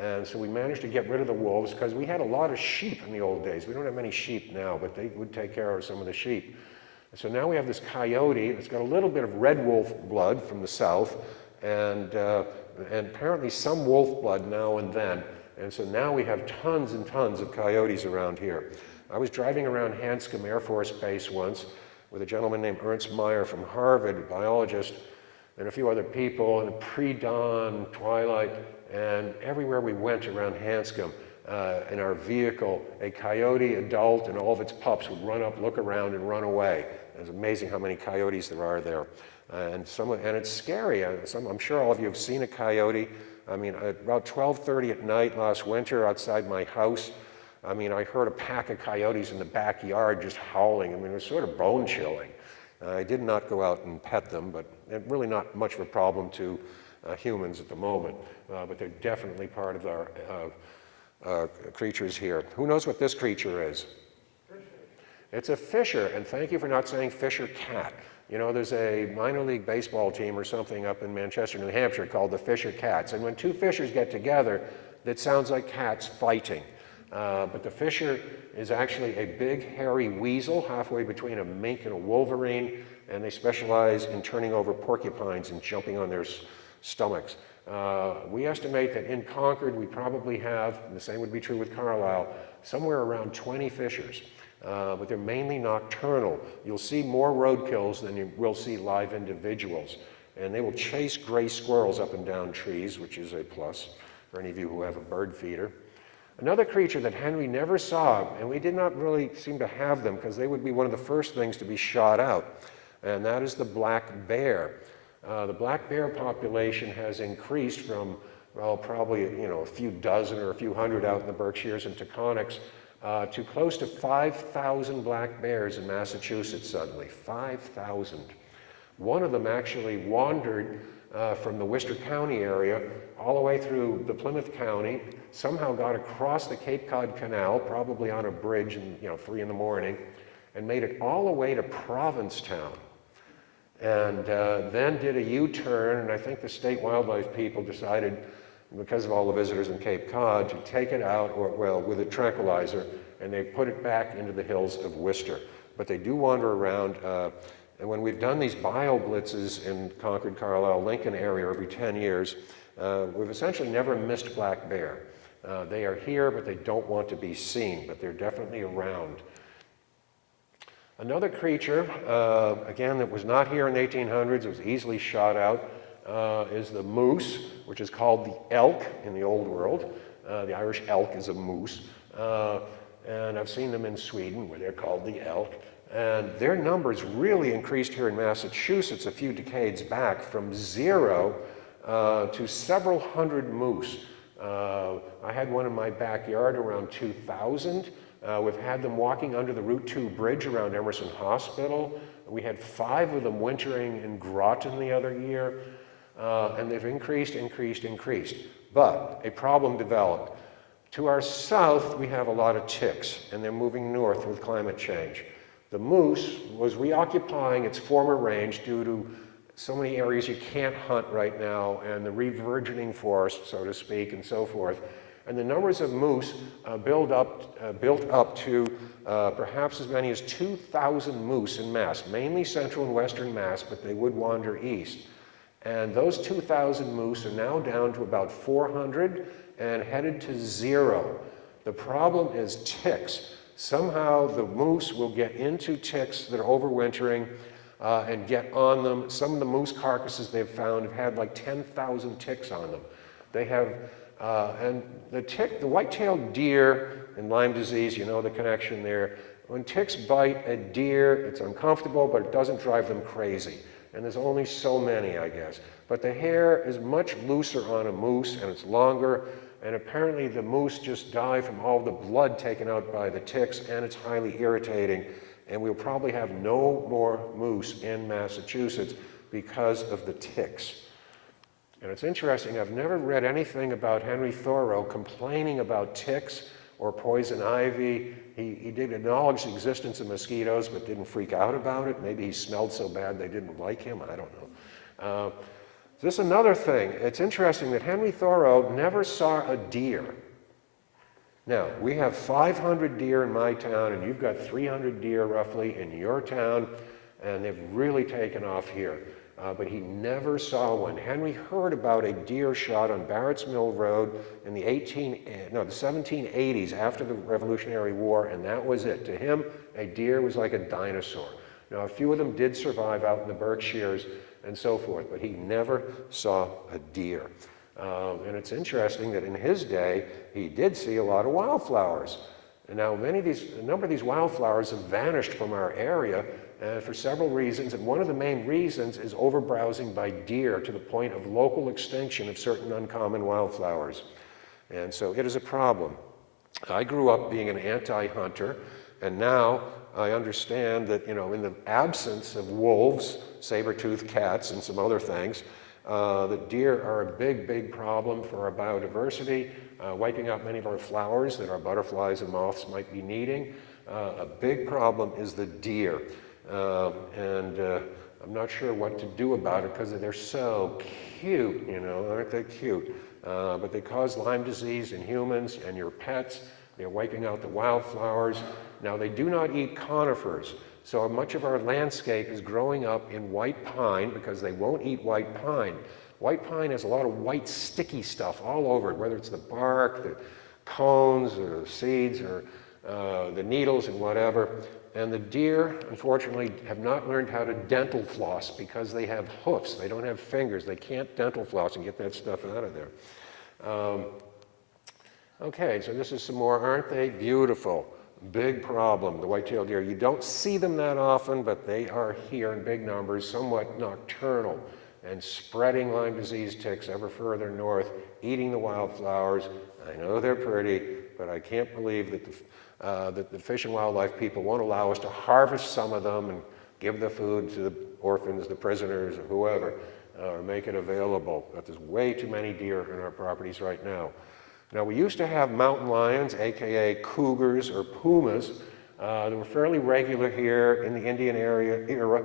And so we managed to get rid of the wolves because we had a lot of sheep in the old days. We don't have many sheep now, but they would take care of some of the sheep. And so now we have this coyote that's got a little bit of red wolf blood from the south and apparently some wolf blood now and then. And so now we have tons and tons of coyotes around here. I was driving around Hanscom Air Force Base once with a gentleman named Ernst Mayr from Harvard, a biologist, and a few other people in pre-dawn, twilight, and everywhere we went around Hanscom, in our vehicle, a coyote adult and all of its pups would run up, look around, and run away. It's amazing how many coyotes there are there. And it's scary. I'm sure all of you have seen a coyote. I mean, at about 12:30 at night last winter outside my house, I mean, I heard a pack of coyotes in the backyard just howling. I mean, it was sort of bone-chilling. I did not go out and pet them, but it's really not much of a problem to humans at the moment. But they're definitely part of our creatures here. Who knows what this creature is? It's a fisher, and thank you for not saying fisher cat. You know, there's a minor league baseball team or something up in Manchester, New Hampshire called the Fisher Cats, and when two fishers get together, that sounds like cats fighting. But the fisher is actually a big hairy weasel, halfway between a mink and a wolverine, and they specialize in turning over porcupines and jumping on their stomachs. We estimate that in Concord we probably have, and the same would be true with Carlisle, somewhere around 20 fishers. But they're mainly nocturnal. You'll see more roadkills than you will see live individuals. And they will chase gray squirrels up and down trees, which is a plus for any of you who have a bird feeder. Another creature that Henry never saw, and we did not really seem to have them because they would be one of the first things to be shot out, and that is the black bear. The black bear population has increased from, well, probably a few dozen or a few hundred out in the Berkshires and Taconics to close to 5,000 black bears in Massachusetts suddenly. 5,000. One of them actually wandered from the Worcester County area all the way through the Plymouth County, somehow got across the Cape Cod Canal, probably on a bridge in 3 in the morning, and made it all the way to Provincetown. And then did a U-turn, and I think the state wildlife people decided, because of all the visitors in Cape Cod, to take it out, with a tranquilizer, and they put it back into the hills of Worcester. But they do wander around, and when we've done these bio blitzes in Concord, Carlisle, Lincoln area every 10 years, we've essentially never missed black bear. They are here, but they don't want to be seen, but they're definitely around. Another creature, again, that was not here in the 1800s, it was easily shot out, is the moose, which is called the elk in the old world. The Irish elk is a moose. And I've seen them in Sweden, where they're called the elk. And their numbers really increased here in Massachusetts a few decades back from 0 to several hundred moose. I had one in my backyard around 2000. We've had them walking under the Route 2 bridge around Emerson Hospital. We had 5 of them wintering in Groton the other year. And they've increased. But a problem developed. To our south, we have a lot of ticks, and they're moving north with climate change. The moose was reoccupying its former range due to so many areas you can't hunt right now, and the revirgining forest, so to speak, and so forth. And the numbers of moose built up to perhaps as many as 2,000 moose in Mass, mainly central and western Mass, but they would wander east. And those 2,000 moose are now down to about 400 and headed to 0. The problem is ticks. Somehow the moose will get into ticks that are overwintering and get on them. Some of the moose carcasses they've found have had like 10,000 ticks on them. They have, and the white-tailed deer and Lyme disease, you know the connection there. When ticks bite a deer, it's uncomfortable, but it doesn't drive them crazy. And there's only so many, I guess. But the hair is much looser on a moose, and it's longer, and apparently the moose just die from all the blood taken out by the ticks, and it's highly irritating, and we'll probably have no more moose in Massachusetts because of the ticks. And it's interesting, I've never read anything about Henry Thoreau complaining about ticks or poison ivy. He did acknowledge the existence of mosquitoes, but didn't freak out about it. Maybe he smelled so bad they didn't like him, I don't know. This is another thing. It's interesting that Henry Thoreau never saw a deer. Now, we have 500 deer in my town, and you've got 300 deer roughly in your town, and they've really taken off here. But he never saw one. Henry heard about a deer shot on Barrett's Mill Road in the 1780s after the Revolutionary War, and that was it. To him, a deer was like a dinosaur. Now, a few of them did survive out in the Berkshires, and so forth, but he never saw a deer. And it's interesting that in his day, he did see a lot of wildflowers. And now a number of these wildflowers have vanished from our area for several reasons, and one of the main reasons is overbrowsing by deer to the point of local extinction of certain uncommon wildflowers. And so it is a problem. I grew up being an anti-hunter, and now I understand that, in the absence of wolves, saber-toothed cats, and some other things, that deer are a big, big problem for our biodiversity, wiping out many of our flowers that our butterflies and moths might be needing. A big problem is the deer. I'm not sure what to do about it because they're so cute, aren't they cute? But they cause Lyme disease in humans and your pets. They're wiping out the wildflowers. Now, they do not eat conifers, so much of our landscape is growing up in white pine because they won't eat white pine. White pine has a lot of white sticky stuff all over it, whether it's the bark, the cones, or the seeds, or the needles and whatever. And the deer, unfortunately, have not learned how to dental floss because they have hoofs. They don't have fingers. They can't dental floss and get that stuff out of there. Okay, so this is some more. Aren't they beautiful? Big problem, the white-tailed deer. You don't see them that often, but they are here in big numbers, somewhat nocturnal, and spreading Lyme disease ticks ever further north, eating the wildflowers. I know they're pretty, but I can't believe that the Fish and Wildlife people won't allow us to harvest some of them and give the food to the orphans, the prisoners, or whoever, or make it available. But there's way too many deer in our properties right now. Now, we used to have mountain lions, aka cougars or pumas. They were fairly regular here in the Indian era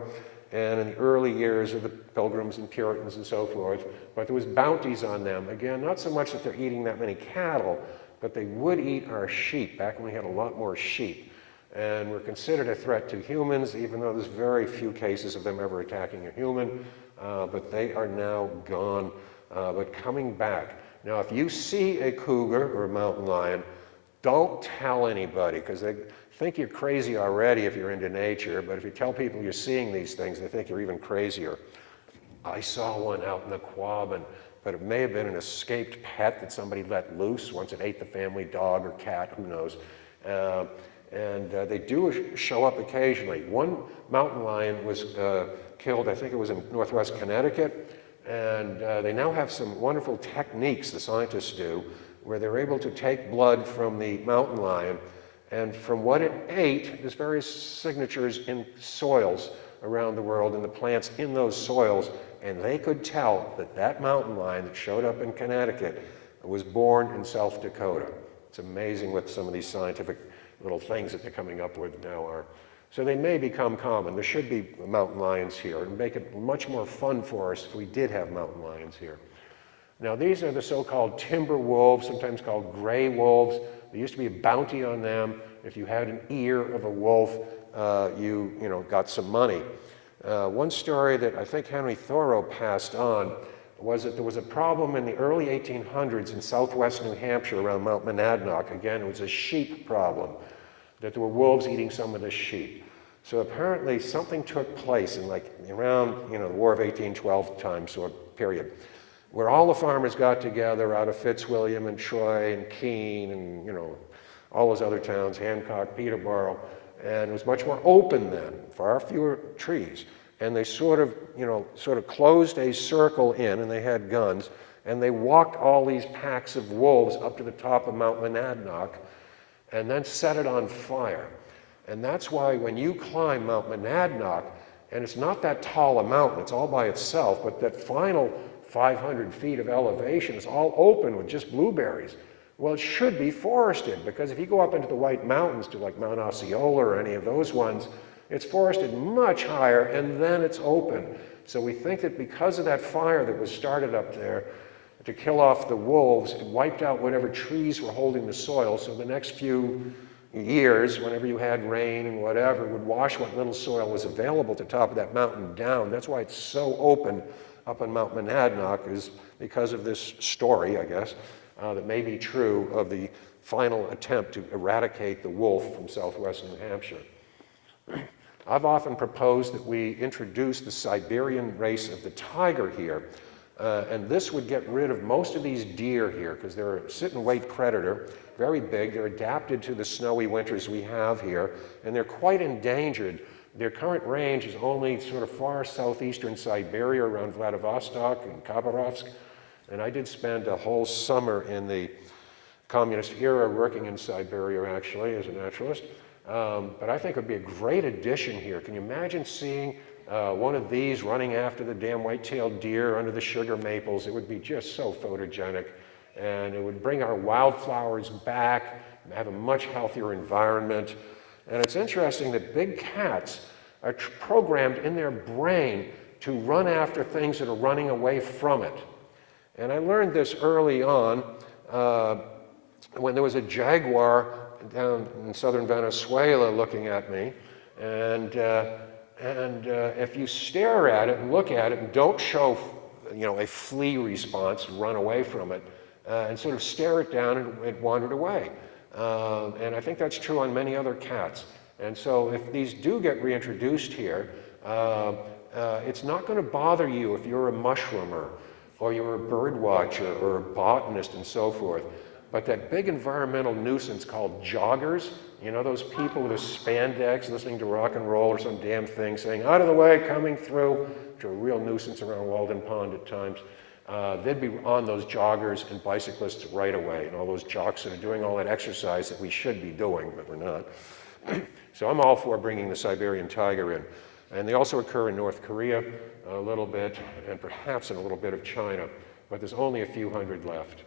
and in the early years of the Pilgrims and Puritans and so forth, but there was bounties on them. Again, not so much that they're eating that many cattle, but they would eat our sheep back when we had a lot more sheep, and were considered a threat to humans, even though there's very few cases of them ever attacking a human, but they are now gone, but coming back. Now, if you see a cougar or a mountain lion, don't tell anybody, because they think you're crazy already if you're into nature, but if you tell people you're seeing these things, they think you're even crazier. I saw one out in the Quabbin, but it may have been an escaped pet that somebody let loose once it ate the family dog or cat, who knows. They do show up occasionally. One mountain lion was killed, I think it was in northwest Connecticut, and they now have some wonderful techniques, the scientists do, where they're able to take blood from the mountain lion, and from what it ate, there's various signatures in soils around the world and the plants in those soils, and they could tell that that mountain lion that showed up in Connecticut was born in South Dakota. It's amazing what some of these scientific little things that they're coming up with now are. So they may become common. There should be mountain lions here and make it much more fun for us if we did have mountain lions here. Now, these are the so-called timber wolves, sometimes called gray wolves. There used to be a bounty on them. If you had an ear of a wolf, you got some money. One story that I think Henry Thoreau passed on was that there was a problem in the early 1800s in southwest New Hampshire around Mount Monadnock. Again, it was a sheep problem, that there were wolves eating some of the sheep. So apparently something took place in around the War of 1812 time sort of period, where all the farmers got together out of Fitzwilliam and Troy and Keene and all those other towns, Hancock, Peterborough, and it was much more open then, far fewer trees. And they sort of closed a circle in, and they had guns, and they walked all these packs of wolves up to the top of Mount Monadnock and then set it on fire. And that's why when you climb Mount Monadnock, and it's not that tall a mountain, it's all by itself, but that final 500 feet of elevation is all open with just blueberries. Well, it should be forested, because if you go up into the White Mountains to like Mount Osceola or any of those ones, it's forested much higher, and then it's open. So we think that because of that fire that was started up there to kill off the wolves, it wiped out whatever trees were holding the soil, so the next few years, whenever you had rain and whatever, would wash what little soil was available at the top of that mountain down. That's why it's so open up on Mount Monadnock, is because of this story, I guess, that may be true of the final attempt to eradicate the wolf from southwest New Hampshire. I've often proposed that we introduce the Siberian race of the tiger here, and this would get rid of most of these deer here, because they're a sit-and-wait predator, very big. They're adapted to the snowy winters we have here, and they're quite endangered. Their current range is only sort of far southeastern Siberia, around Vladivostok and Khabarovsk, and I did spend a whole summer in the communist era working in Siberia, actually, as a naturalist. But I think it would be a great addition here. Can you imagine seeing one of these running after the damn white-tailed deer under the sugar maples? It would be just so photogenic, and it would bring our wildflowers back, have a much healthier environment. And it's interesting that big cats are programmed in their brain to run after things that are running away from it. And I learned this early on when there was a jaguar down in southern Venezuela looking at me, and if you stare at it and look at it and don't show, a flee response, run away from it, and sort of stare it down, and it wandered away. And I think that's true on many other cats. And so if these do get reintroduced here, it's not going to bother you if you're a mushroomer, or you're a bird watcher, or a botanist, and so forth. But that big environmental nuisance called joggers, those people with a spandex listening to rock and roll or some damn thing saying, out of the way, coming through, which are a real nuisance around Walden Pond at times. They'd be on those joggers and bicyclists right away, and all those jocks that are doing all that exercise that we should be doing, but we're not. So I'm all for bringing the Siberian tiger in. And they also occur in North Korea a little bit, and perhaps in a little bit of China, but there's only a few hundred left.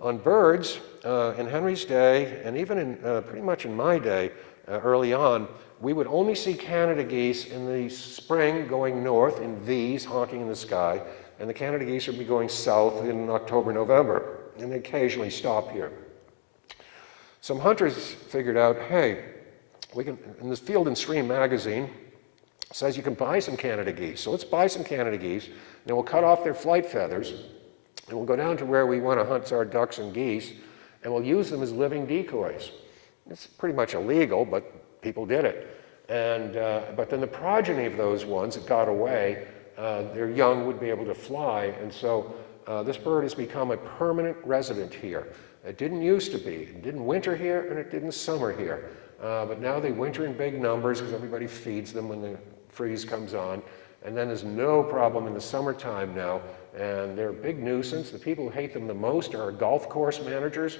On birds, in Henry's day, and even in pretty much in my day, early on, we would only see Canada geese in the spring going north in V's, honking in the sky, and the Canada geese would be going south in October, November, and they occasionally stop here. Some hunters figured out, hey, we can, in this Field and Stream magazine, says you can buy some Canada geese. So let's buy some Canada geese, and then we'll cut off their flight feathers, and we'll go down to where we want to hunt our ducks and geese, and we'll use them as living decoys. It's pretty much illegal, but people did it. And, but then the progeny of those ones that got away, their young would be able to fly, and so this bird has become a permanent resident here. It didn't used to be. It didn't winter here, and it didn't summer here. But now they winter in big numbers because everybody feeds them when the freeze comes on. And then there's no problem in the summertime now, and they're a big nuisance. The people who hate them the most are golf course managers,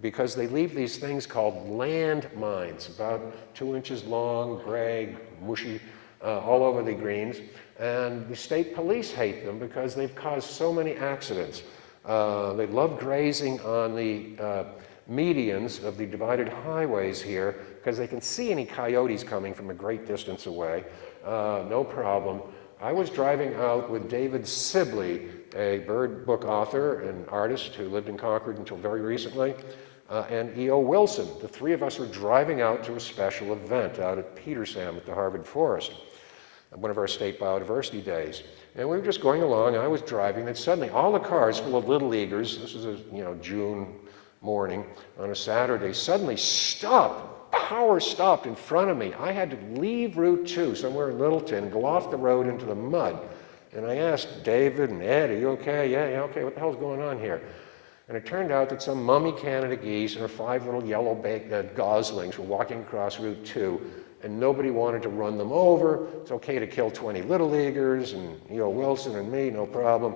because they leave these things called land mines, about 2 inches long, gray, mushy, all over the greens. And the state police hate them because they've caused so many accidents. They love grazing on the medians of the divided highways here because they can see any coyotes coming from a great distance away. No problem. I was driving out with David Sibley, a bird book author and artist who lived in Concord until very recently, and E.O. Wilson. The three of us were driving out to a special event out at Petersham at the Harvard Forest, one of our state biodiversity days. And we were just going along, and I was driving, and suddenly all the cars full of little leaguers, this was a June morning on a Saturday, suddenly stopped. Power stopped in front of me. I had to leave Route 2 somewhere in Littleton, go off the road into the mud. And I asked David and Ed, are you okay? Yeah, okay, what the hell's going on here? And it turned out that some mummy Canada geese and her 5 little yellow goslings were walking across Route 2, and nobody wanted to run them over. It's okay to kill 20 little leaguers, and E.O. Wilson and me, no problem.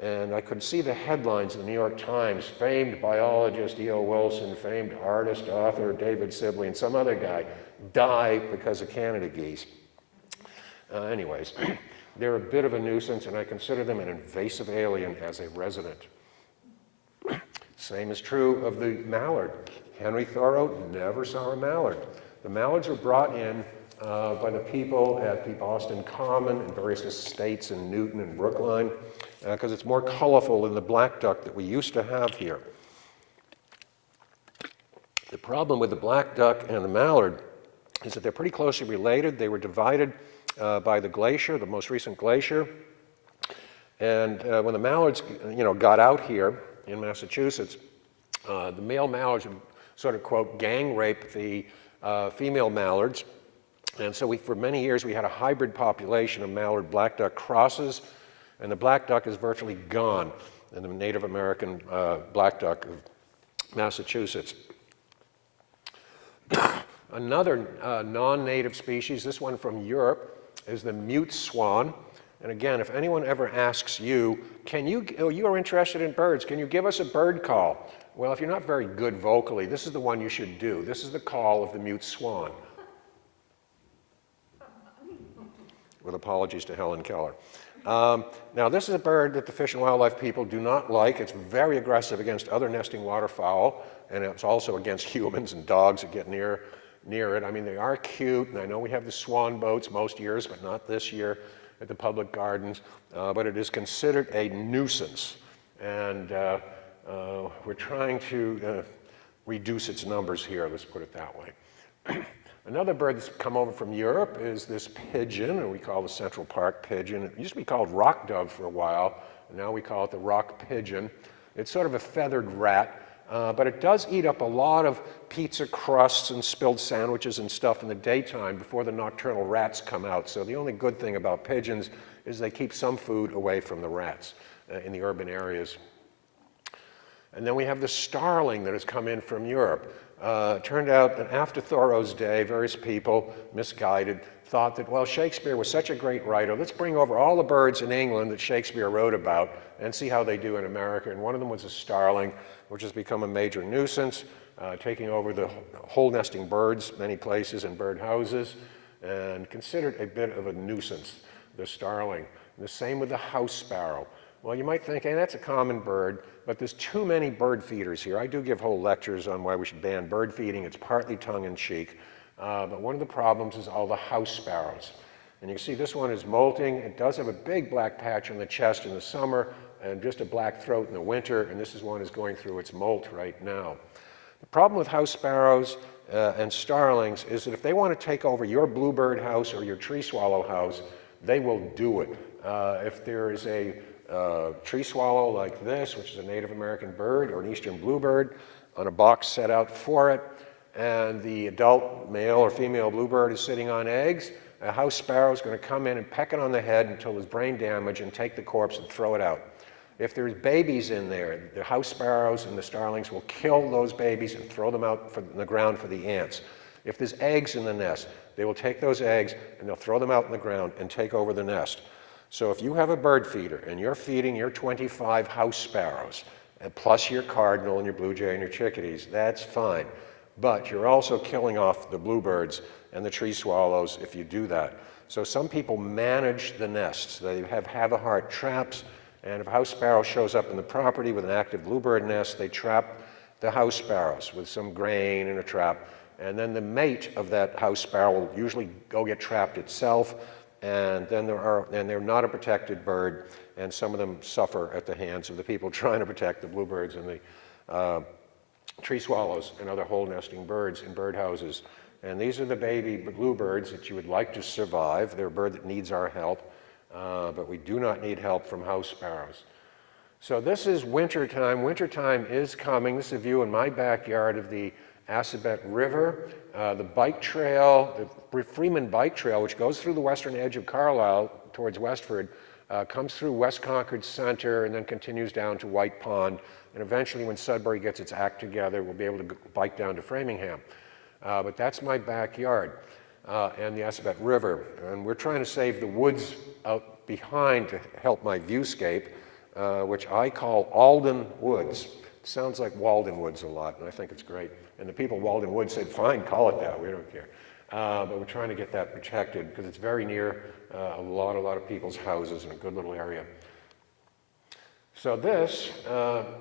And I could see the headlines in the New York Times, famed biologist E.O. Wilson, famed artist, author David Sibley, and some other guy die because of Canada geese. Anyways, they're a bit of a nuisance, and I consider them an invasive alien as a resident. Same is true of the mallard. Henry Thoreau never saw a mallard. The mallards were brought in by the people at the Boston Common and various estates in Newton and Brookline, because it's more colorful than the black duck that we used to have here. The problem with the black duck and the mallard is that they're pretty closely related. They were divided by the glacier, the most recent glacier. And when the mallards, got out here in Massachusetts, the male mallards would sort of, quote, gang rape the female mallards. And so for many years we had a hybrid population of mallard black duck crosses, and the black duck is virtually gone in the Native American black duck of Massachusetts. Another non-native species, this one from Europe, is the mute swan. And again, if anyone ever asks you, you are interested in birds, can you give us a bird call? Well, if you're not very good vocally, this is the one you should do. This is the call of the mute swan. With apologies to Helen Keller. Now, this is a bird that the Fish and Wildlife people do not like. It's very aggressive against other nesting waterfowl, and it's also against humans and dogs that get near it. I mean, they are cute, and I know we have the swan boats most years, but not this year at the public gardens. But it is considered a nuisance, and we're trying to reduce its numbers here, let's put it that way. Another bird that's come over from Europe is this pigeon, or we call the Central Park pigeon. It used to be called rock dove for a while, and now we call it the rock pigeon. It's sort of a feathered rat, but it does eat up a lot of pizza crusts and spilled sandwiches and stuff in the daytime before the nocturnal rats come out. So the only good thing about pigeons is they keep some food away from the rats in the urban areas. And then we have the starling that has come in from Europe. It turned out that after Thoreau's day, various people, misguided, thought that, well, Shakespeare was such a great writer, let's bring over all the birds in England that Shakespeare wrote about and see how they do in America. And one of them was a starling, which has become a major nuisance, taking over the hole nesting birds many places and bird houses, and considered a bit of a nuisance, the starling. And the same with the house sparrow. Well, you might think, hey, that's a common bird, but there's too many bird feeders here. I do give whole lectures on why we should ban bird feeding. It's partly tongue-in-cheek. But one of the problems is all the house sparrows. And you can see this one is molting. It does have a big black patch on the chest in the summer and just a black throat in the winter, and this is one is going through its molt right now. The problem with house sparrows and starlings is that if they want to take over your bluebird house or your tree swallow house, they will do it. If there is a tree swallow like this, which is a Native American bird, or an eastern bluebird, on a box set out for it, and the adult male or female bluebird is sitting on eggs, a house sparrow is going to come in and peck it on the head until there's brain damage and take the corpse and throw it out. If there's babies in there, the house sparrows and the starlings will kill those babies and throw them out in the ground for the ants. If there's eggs in the nest, they will take those eggs and they'll throw them out in the ground and take over the nest. So if you have a bird feeder and you're feeding your 25 house sparrows, plus your cardinal and your blue jay and your chickadees, that's fine. But you're also killing off the bluebirds and the tree swallows if you do that. So some people manage the nests. They have a heart traps, and if a house sparrow shows up in the property with an active bluebird nest, they trap the house sparrows with some grain in a trap, and then the mate of that house sparrow will usually go get trapped itself. And then they're not a protected bird, and some of them suffer at the hands of the people trying to protect the bluebirds and the tree swallows and other hole nesting birds in birdhouses. And these are the baby bluebirds that you would like to survive. They're a bird that needs our help, but we do not need help from house sparrows. So this is wintertime. Wintertime is coming. This is a view in my backyard of the Assabet River, the bike trail, the Freeman Bike Trail, which goes through the western edge of Carlisle towards Westford, comes through West Concord Center and then continues down to White Pond. And eventually, when Sudbury gets its act together, we'll be able to bike down to Framingham. But that's my backyard and the Assabet River. And we're trying to save the woods out behind to help my viewscape, which I call Alden Woods. It sounds like Walden Woods a lot, and I think it's great. And the people of Walden Woods said, fine, call it that, we don't care. But we're trying to get that protected because it's very near a lot of people's houses in a good little area. So this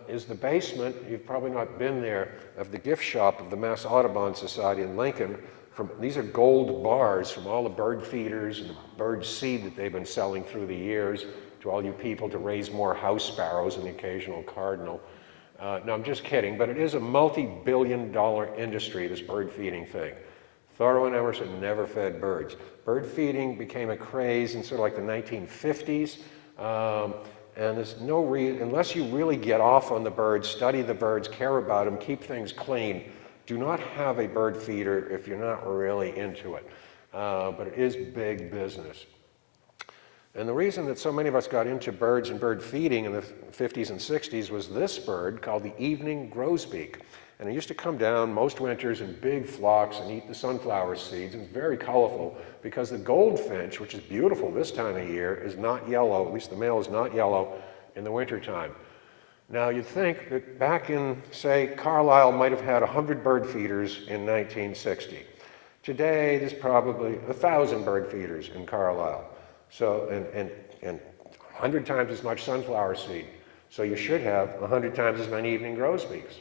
is the basement, you've probably not been there, of the gift shop of the Mass Audubon Society in Lincoln. These are gold bars from all the bird feeders and the bird seed that they've been selling through the years to all you people to raise more house sparrows and the occasional cardinal. No, I'm just kidding, but it is a multi-billion-dollar industry, this bird feeding thing. Thoreau and Emerson never fed birds. Bird feeding became a craze in sort of like the 1950s, and there's no reason, unless you really get off on the birds, study the birds, care about them, keep things clean, Do not have a bird feeder if you're not really into it, but it is big business. And the reason that so many of us got into birds and bird feeding in the 50s and 60s was this bird called the evening grosbeak. And it used to come down most winters in big flocks and eat the sunflower seeds. It's very colorful because the goldfinch, which is beautiful this time of year, is not yellow, at least the male is not yellow in the wintertime. Now you'd think that back in, say, Carlisle might have had 100 bird feeders in 1960. Today there's probably 1,000 bird feeders in Carlisle. So, and 100 times as much sunflower seed. So you should have 100 times as many evening grosbeaks.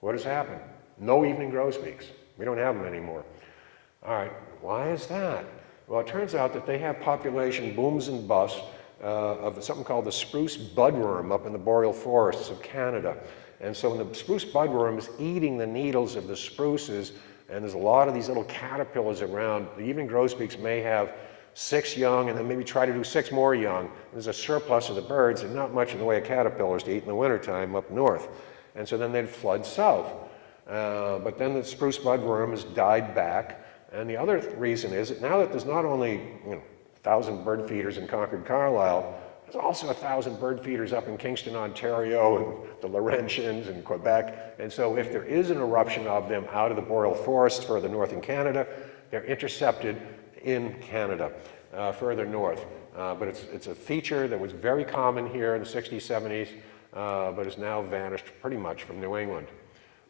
What has happened? No evening grosbeaks. We don't have them anymore. All right, why is that? Well, it turns out that they have population booms and busts of something called the spruce budworm up in the boreal forests of Canada. And so when the spruce budworm is eating the needles of the spruces, and there's a lot of these little caterpillars around, the evening grosbeaks may have 6 young and then maybe try to do 6 more young. There's a surplus of the birds and not much in the way of caterpillars to eat in the wintertime up north. And so then they'd flood south. But then the spruce budworm has died back. And the other reason is that now that there's not only 1,000 bird feeders in Concord, Carlisle, there's also 1,000 bird feeders up in Kingston, Ontario, and the Laurentians and Quebec. And so if there is an eruption of them out of the boreal forests further north in Canada, they're intercepted in Canada, further north. But it's a feature that was very common here in the 60s, 70s, but has now vanished pretty much from New England.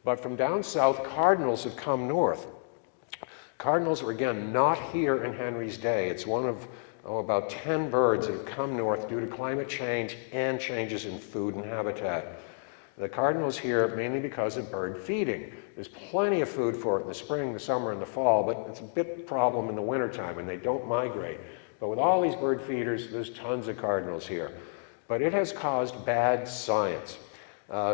But from down south, cardinals have come north. Cardinals were, again, not here in Henry's day. It's one of about 10 birds that have come north due to climate change and changes in food and habitat. The cardinals here mainly because of bird feeding. There's plenty of food for it in the spring, the summer, and the fall, but it's a bit problem in the wintertime when they don't migrate. But with all these bird feeders, there's tons of cardinals here. But it has caused bad science.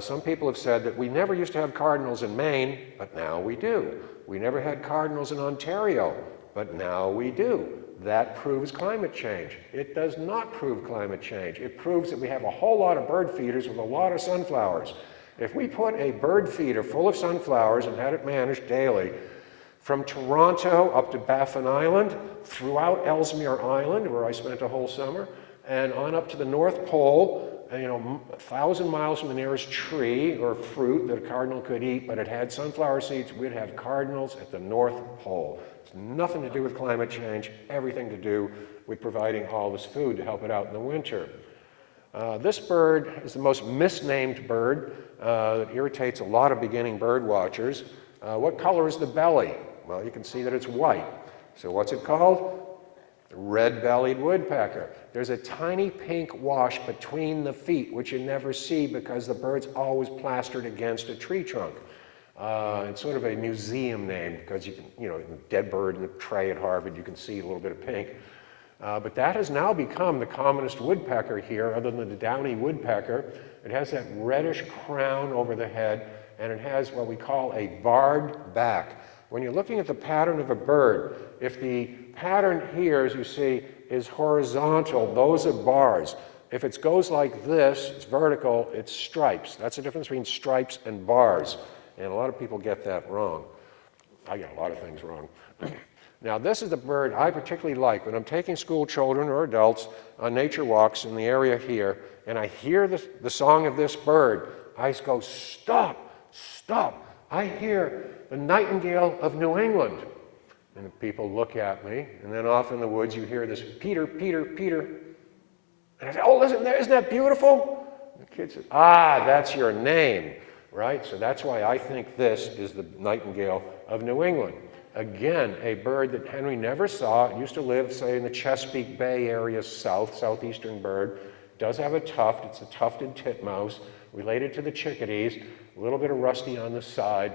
Some people have said that we never used to have cardinals in Maine, but now we do. We never had cardinals in Ontario, but now we do. That proves climate change. It does not prove climate change. It proves that we have a whole lot of bird feeders with a lot of sunflowers. If we put a bird feeder full of sunflowers and had it managed daily, from Toronto up to Baffin Island, throughout Ellesmere Island, where I spent a whole summer, and on up to the North Pole, 1,000 miles from the nearest tree or fruit that a cardinal could eat, but it had sunflower seeds, we'd have cardinals at the North Pole. It's nothing to do with climate change, everything to do with providing all this food to help it out in the winter. This bird is the most misnamed bird. It irritates a lot of beginning bird watchers. What color is the belly? Well, you can see that it's white. So what's it called? The red-bellied woodpecker. There's a tiny pink wash between the feet, which you never see because the bird's always plastered against a tree trunk. It's sort of a museum name because you can, dead bird in the tray at Harvard, you can see a little bit of pink. But that has now become the commonest woodpecker here, other than the downy woodpecker. It has that reddish crown over the head, and it has what we call a barred back. When you're looking at the pattern of a bird, if the pattern here, as you see, is horizontal, those are bars. If it goes like this, it's vertical, it's stripes. That's the difference between stripes and bars. And a lot of people get that wrong. I get a lot of things wrong. Now, this is the bird I particularly like. When I'm taking school children or adults on nature walks in the area here, and I hear the song of this bird, I go, stop, stop. I hear the nightingale of New England. And the people look at me, and then off in the woods you hear this, Peter, Peter, Peter. And I say, oh, listen, isn't that beautiful? And the kid says, that's your name, right? So that's why I think this is the nightingale of New England. Again, a bird that Henry never saw. It used to live, say, in the Chesapeake Bay area southeastern bird. Does have a tuft. It's a tufted titmouse, related to the chickadees, a little bit of rusty on the side,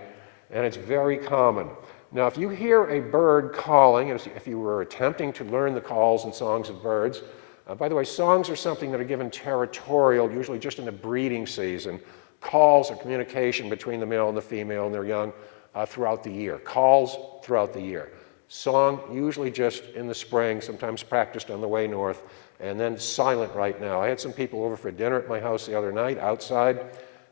and it's very common. Now, if you hear a bird calling, if you were attempting to learn the calls and songs of birds, by the way, songs are something that are given territorial, usually just in the breeding season. Calls are communication between the male and the female and their young throughout the year. Calls throughout the year. Song usually just in the spring, sometimes practiced on the way north, and then silent right now. I had some people over for dinner at my house the other night outside.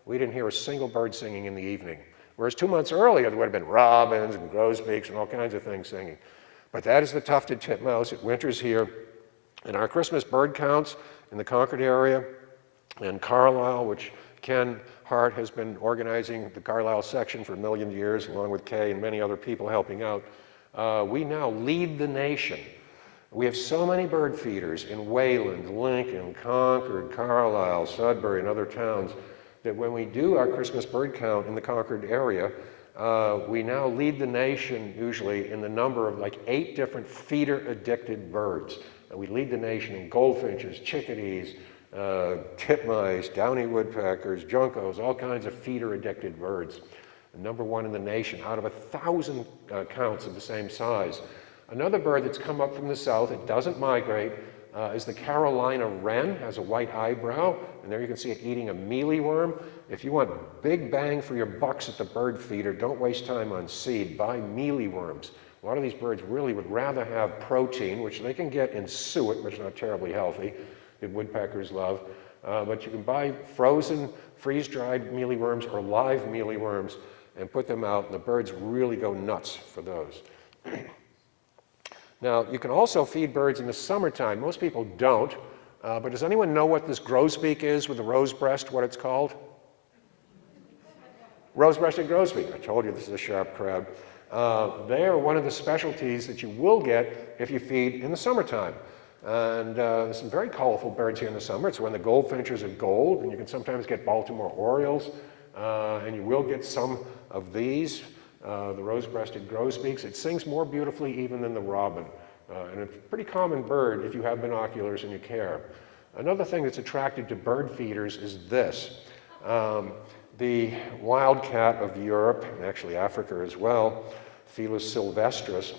We didn't hear a single bird singing in the evening. Whereas 2 months earlier, there would have been robins and grosbeaks and all kinds of things singing. But that is the tufted titmouse. It winters here. And our Christmas bird counts in the Concord area and Carlisle, which Ken Hart has been organizing the Carlisle section for a million years, along with Kay and many other people helping out. We now lead the nation. We have so many bird feeders in Wayland, Lincoln, Concord, Carlisle, Sudbury, and other towns that when we do our Christmas bird count in the Concord area, we now lead the nation usually in the number of like 8 different feeder-addicted birds. We lead the nation in goldfinches, chickadees, titmice, downy woodpeckers, juncos, all kinds of feeder-addicted birds. Number 1 in the nation out of 1,000 counts of the same size. Another bird that's come up from the south, it doesn't migrate, is the Carolina wren, has a white eyebrow, and there you can see it eating a mealyworm. If you want big bang for your bucks at the bird feeder, don't waste time on seed, buy mealyworms. A lot of these birds really would rather have protein, which they can get in suet, which is not terribly healthy, that woodpeckers love, but you can buy frozen, freeze-dried mealyworms or live mealyworms and put them out, and the birds really go nuts for those. Now, you can also feed birds in the summertime. Most people don't, but does anyone know what this grosbeak is with the rose breast, what it's called? Rose-breasted grosbeak. I told you this is a sharp crowd. They are one of the specialties that you will get if you feed in the summertime. And there's some very colorful birds here in the summer. It's when the goldfinches are gold, and you can sometimes get Baltimore Orioles, and you will get some of these. The rose-breasted grosbeaks. It sings more beautifully even than the robin. And it's a pretty common bird if you have binoculars and you care. Another thing that's attracted to bird feeders is this. The wildcat of Europe, and actually Africa as well, Felis sylvestris,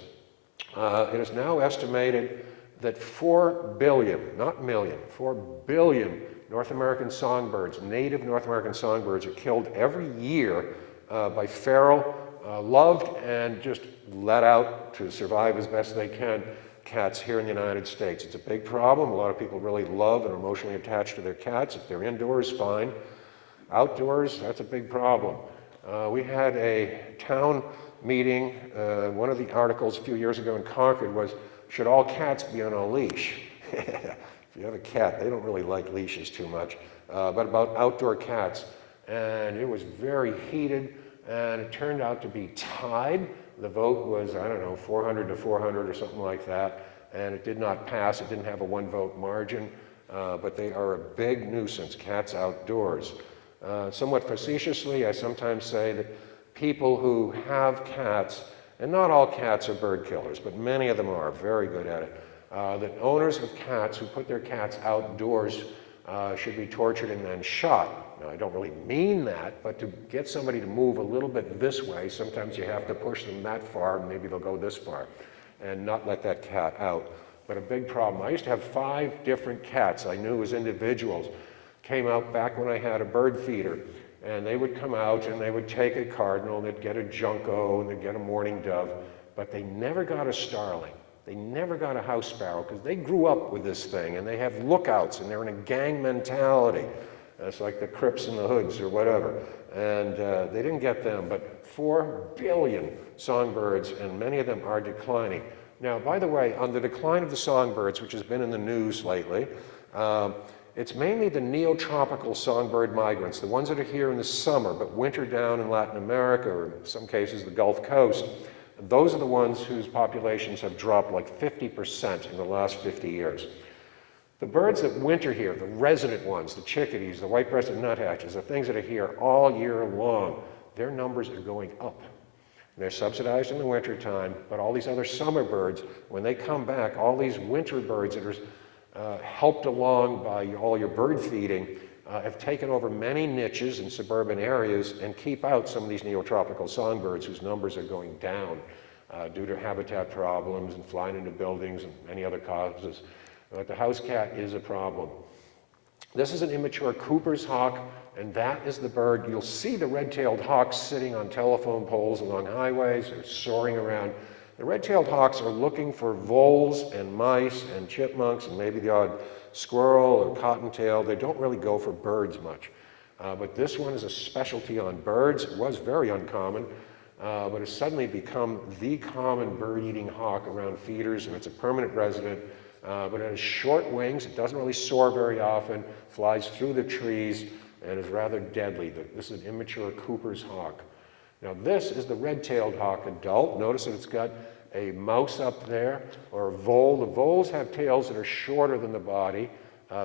it is now estimated that 4 billion, not million, 4 billion North American songbirds, native North American songbirds, are killed every year by feral, loved and just let out to survive as best they can cats here in the United States. It's a big problem. A lot of people really love and are emotionally attached to their cats. If they're indoors, fine. Outdoors, that's a big problem. We had a town meeting. One of the articles a few years ago in Concord was, should all cats be on a leash? If you have a cat, they don't really like leashes too much, but about outdoor cats. And it was very heated. And it turned out to be tied. The vote was, I don't know, 400 to 400 or something like that. And it did not pass. It didn't have a 1-vote margin. But they are a big nuisance, cats outdoors. Somewhat facetiously, I sometimes say that people who have cats, and not all cats are bird killers, but many of them are very good at it, that owners of cats who put their cats outdoors should be tortured and then shot. Now, I don't really mean that, but to get somebody to move a little bit this way, sometimes you have to push them that far, and maybe they'll go this far, and not let that cat out. But a big problem. I used to have 5 different cats I knew as individuals. Came out back when I had a bird feeder, and they would come out and they would take a cardinal, and they'd get a junco, and they'd get a mourning dove, but they never got a starling. They never got a house sparrow, because they grew up with this thing, and they have lookouts, and they're in a gang mentality. It's like the Crips and the Hoods or whatever. And they didn't get them, but 4 billion songbirds, and many of them are declining. Now, by the way, on the decline of the songbirds, which has been in the news lately, it's mainly the neotropical songbird migrants, the ones that are here in the summer, but winter down in Latin America, or in some cases the Gulf Coast. Those are the ones whose populations have dropped like 50% in the last 50 years. The birds that winter here, the resident ones, the chickadees, the white-breasted nuthatches, the things that are here all year long, their numbers are going up. They're subsidized in the wintertime, but all these other summer birds, when they come back, all these winter birds that are helped along by all your bird feeding have taken over many niches in suburban areas and keep out some of these neotropical songbirds whose numbers are going down due to habitat problems and flying into buildings and many other causes. But the house cat is a problem. This is an immature Cooper's hawk, and that is the bird. You'll see the red-tailed hawks sitting on telephone poles along highways or soaring around. The red-tailed hawks are looking for voles and mice and chipmunks and maybe the odd squirrel or cottontail. They don't really go for birds much. But this one is a specialty on birds. It was very uncommon, but has suddenly become the common bird-eating hawk around feeders, and it's a permanent resident. But it has short wings. It doesn't really soar very often, flies through the trees, and is rather deadly. This is an immature Cooper's hawk. Now this is the red-tailed hawk adult. Notice that it's got a mouse up there, or a vole. The voles have tails that are shorter than the body.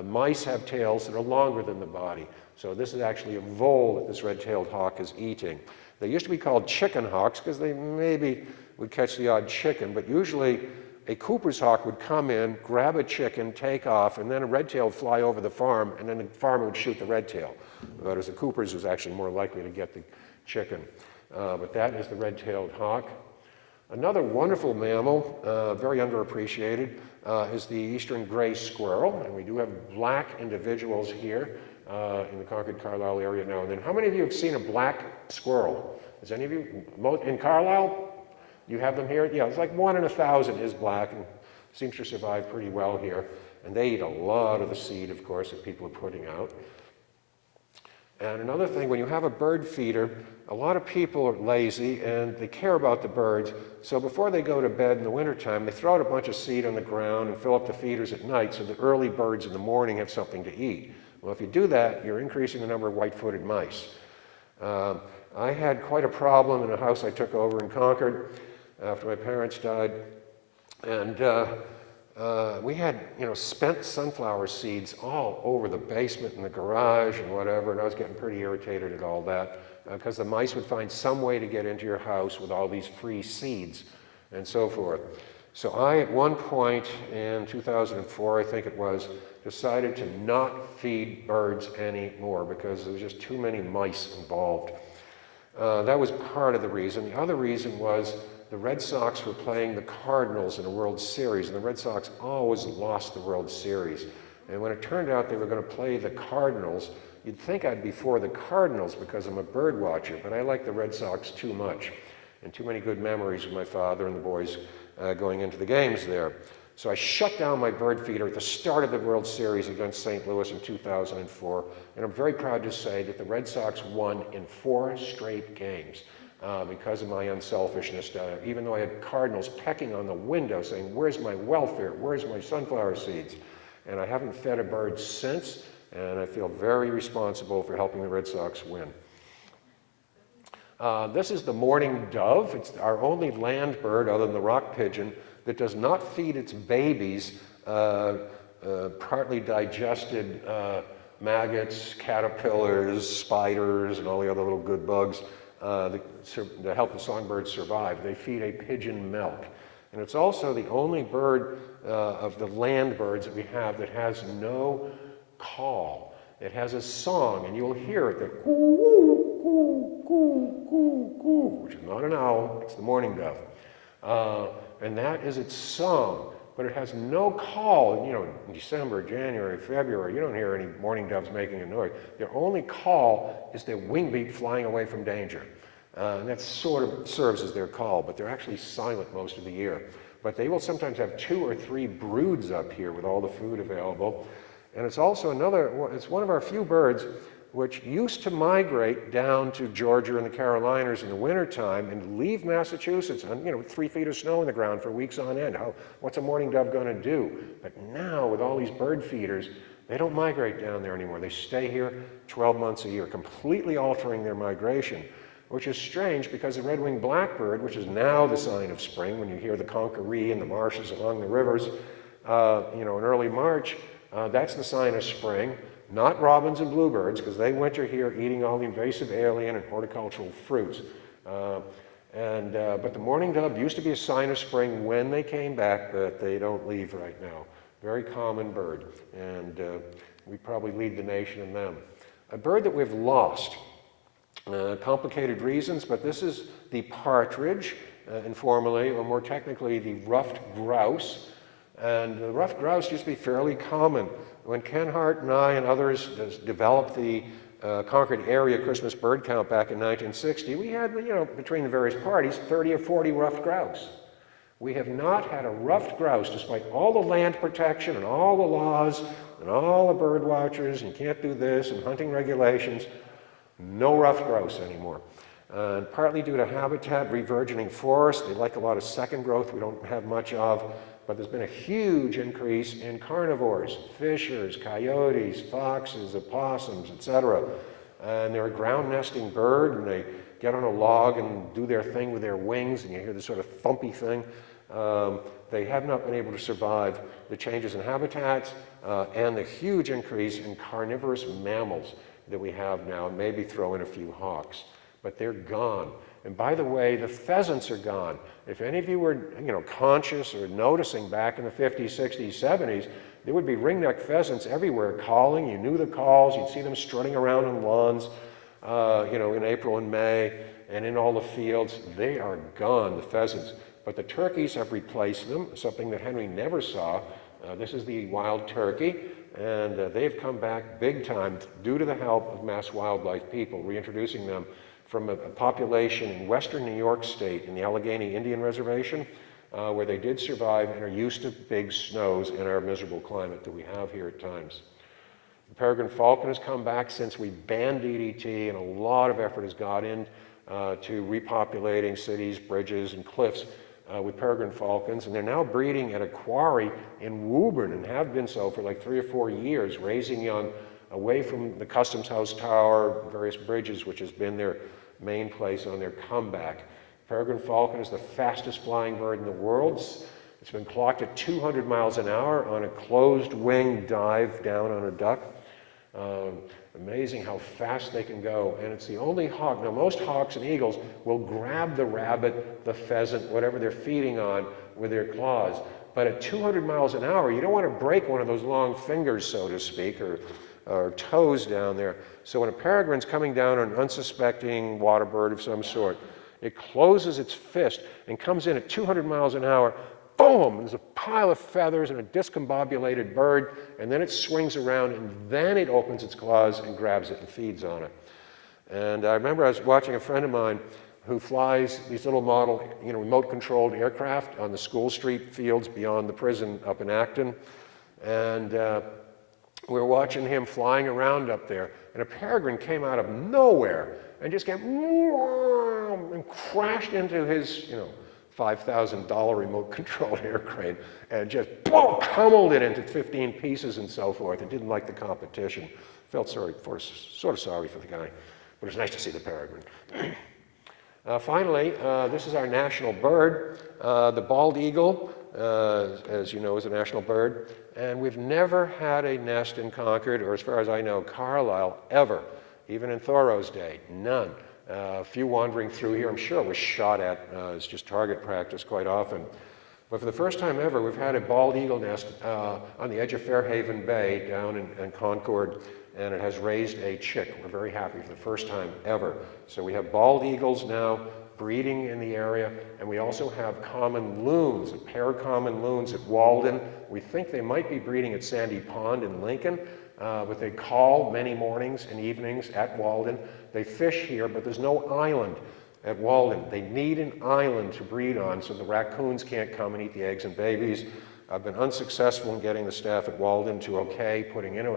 Mice have tails that are longer than the body. So this is actually a vole that this red-tailed hawk is eating. They used to be called chicken hawks because they maybe would catch the odd chicken, but usually a Cooper's hawk would come in, grab a chicken, take off, and then a red-tail would fly over the farm, and then the farmer would shoot the red-tail. Whereas the Cooper's was actually more likely to get the chicken. But that is the red-tailed hawk. Another wonderful mammal, very underappreciated, is the eastern gray squirrel. And we do have black individuals here in the Concord, Carlisle area now and then. How many of you have seen a black squirrel? Has any of you, in Carlisle? You have them here? Yeah, it's like 1 in 1,000 is black, and seems to survive pretty well here. And they eat a lot of the seed, of course, that people are putting out. And another thing, when you have a bird feeder, a lot of people are lazy and they care about the birds. So before they go to bed in the wintertime, they throw out a bunch of seed on the ground and fill up the feeders at night so the early birds in the morning have something to eat. Well, if you do that, you're increasing the number of white-footed mice. I had quite a problem in a house I took over in Concord after my parents died. And we had, spent sunflower seeds all over the basement and the garage and whatever, and I was getting pretty irritated at all that because the mice would find some way to get into your house with all these free seeds and so forth. So I, at one point in 2004, I think it was, decided to not feed birds anymore because there was just too many mice involved. That was part of the reason. The other reason was the Red Sox were playing the Cardinals in a World Series, and the Red Sox always lost the World Series. And when it turned out they were going to play the Cardinals, you'd think I'd be for the Cardinals because I'm a bird watcher, but I like the Red Sox too much, and too many good memories with my father and the boys going into the games there. So I shut down my bird feeder at the start of the World Series against St. Louis in 2004, and I'm very proud to say that the Red Sox won in 4 straight games. Because of my unselfishness, even though I had cardinals pecking on the window saying, "Where's my welfare? Where's my sunflower seeds?" And I haven't fed a bird since, and I feel very responsible for helping the Red Sox win. This is the mourning dove. It's our only land bird, other than the rock pigeon, that does not feed its babies partly digested maggots, caterpillars, spiders, and all the other little good bugs that help the songbirds survive. They feed a pigeon milk. And it's also the only bird of the land birds that we have that has no call. It has a song, and you'll hear it, the coo, coo, coo, coo, coo, which is not an owl, it's the mourning dove. And that is its song, but it has no call. In December, January, February, you don't hear any mourning doves making a noise. Their only call is their wing beat flying away from danger. And that sort of serves as their call, but they're actually silent most of the year. But they will sometimes have 2 or 3 broods up here with all the food available. And it's also it's one of our few birds which used to migrate down to Georgia and the Carolinas in the wintertime and leave Massachusetts on 3 feet of snow on the ground for weeks on end. What's a mourning dove going to do? But now, with all these bird feeders, they don't migrate down there anymore. They stay here 12 months a year, completely altering their migration, which is strange because the red-winged blackbird, which is now the sign of spring, when you hear the conkaree in the marshes along the rivers, in early March, that's the sign of spring. Not robins and bluebirds, because they winter here eating all the invasive alien and horticultural fruits. But the mourning dove used to be a sign of spring when they came back, but they don't leave right now. Very common bird, and we probably lead the nation in them. A bird that we've lost, complicated reasons, but this is the partridge, informally, or more technically, the ruffed grouse. And the ruffed grouse used to be fairly common. When Ken Hart and I and others developed the Concord area Christmas bird count back in 1960, we had, between the various parties, 30 or 40 ruffed grouse. We have not had a ruffed grouse, despite all the land protection and all the laws and all the bird watchers, and you can't do this, and hunting regulations. No rough growths anymore. And partly due to habitat, revirgining forest, they like a lot of second growth we don't have much of, but there's been a huge increase in carnivores, fishers, coyotes, foxes, opossums, etc. And they're a ground nesting bird, and they get on a log and do their thing with their wings, and you hear this sort of thumpy thing. They have not been able to survive the changes in habitats and the huge increase in carnivorous mammals that we have now, and maybe throw in a few hawks. But they're gone. And by the way, the pheasants are gone. If any of you were conscious or noticing back in the 50s, 60s, 70s, there would be ringneck pheasants everywhere calling. You knew the calls. You'd see them strutting around on lawns, in April and May, and in all the fields. They are gone, the pheasants. But the turkeys have replaced them, something that Henry never saw. This is the wild turkey, and they've come back big time due to the help of mass wildlife people, reintroducing them from a population in western New York State in the Allegheny Indian Reservation, where they did survive and are used to big snows in our miserable climate that we have here at times. The peregrine falcon has come back since we banned DDT, and a lot of effort has gone in to repopulating cities, bridges, and cliffs with peregrine falcons, and they're now breeding at a quarry in Woburn, and have been so for like 3 or 4 years, raising young away from the Customs House Tower, various bridges, which has been their main place on their comeback. Peregrine falcon is the fastest flying bird in the world. It's been clocked at 200 miles an hour on a closed wing dive down on a duck. Amazing how fast they can go, and it's the only hawk. Now, most hawks and eagles will grab the rabbit, the pheasant, whatever they're feeding on with their claws. But at 200 miles an hour, you don't want to break one of those long fingers, so to speak, or toes down there. So when a peregrine's coming down on an unsuspecting water bird of some sort, it closes its fist and comes in at 200 miles an hour. Boom! There's a pile of feathers and a discombobulated bird, and then it swings around, and then it opens its claws and grabs it and feeds on it. And I remember I was watching a friend of mine who flies these little model, remote-controlled aircraft on the School Street fields beyond the prison up in Acton, and we were watching him flying around up there, and a peregrine came out of nowhere and just came and crashed into his, $5,000 remote-controlled aircraft, and just pummeled it into 15 pieces and so forth. It didn't like the competition. Felt sort of sorry for the guy, but it was nice to see the peregrine. Finally, this is our national bird, the bald eagle, as you know, is a national bird, and we've never had a nest in Concord, or as far as I know, Carlisle, ever, even in Thoreau's day, none. A few wandering through here, I'm sure it was shot at as just target practice quite often. But for the first time ever, we've had a bald eagle nest on the edge of Fairhaven Bay down in Concord, and it has raised a chick. We're very happy for the first time ever. So we have bald eagles now breeding in the area, and we also have common loons, a pair of common loons at Walden. We think they might be breeding at Sandy Pond in Lincoln, but they call many mornings and evenings at Walden. They fish here, but there's no island at Walden. They need an island to breed on so the raccoons can't come and eat the eggs and babies. I've been unsuccessful in getting the staff at Walden to putting in a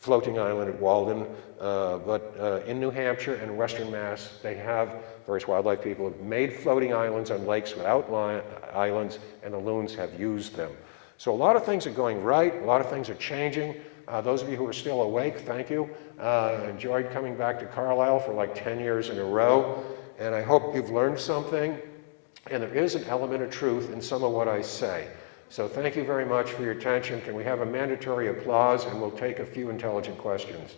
floating island at Walden, but in New Hampshire and Western Mass, they have, various wildlife people have made floating islands on lakes without islands, and the loons have used them. So a lot of things are going right, a lot of things are changing. Those of you who are still awake, thank you. Enjoyed coming back to Carlisle for like 10 years in a row, and I hope you've learned something, and there is an element of truth in some of what I say. So thank you very much for your attention. Can we have a mandatory applause, and we'll take a few intelligent questions.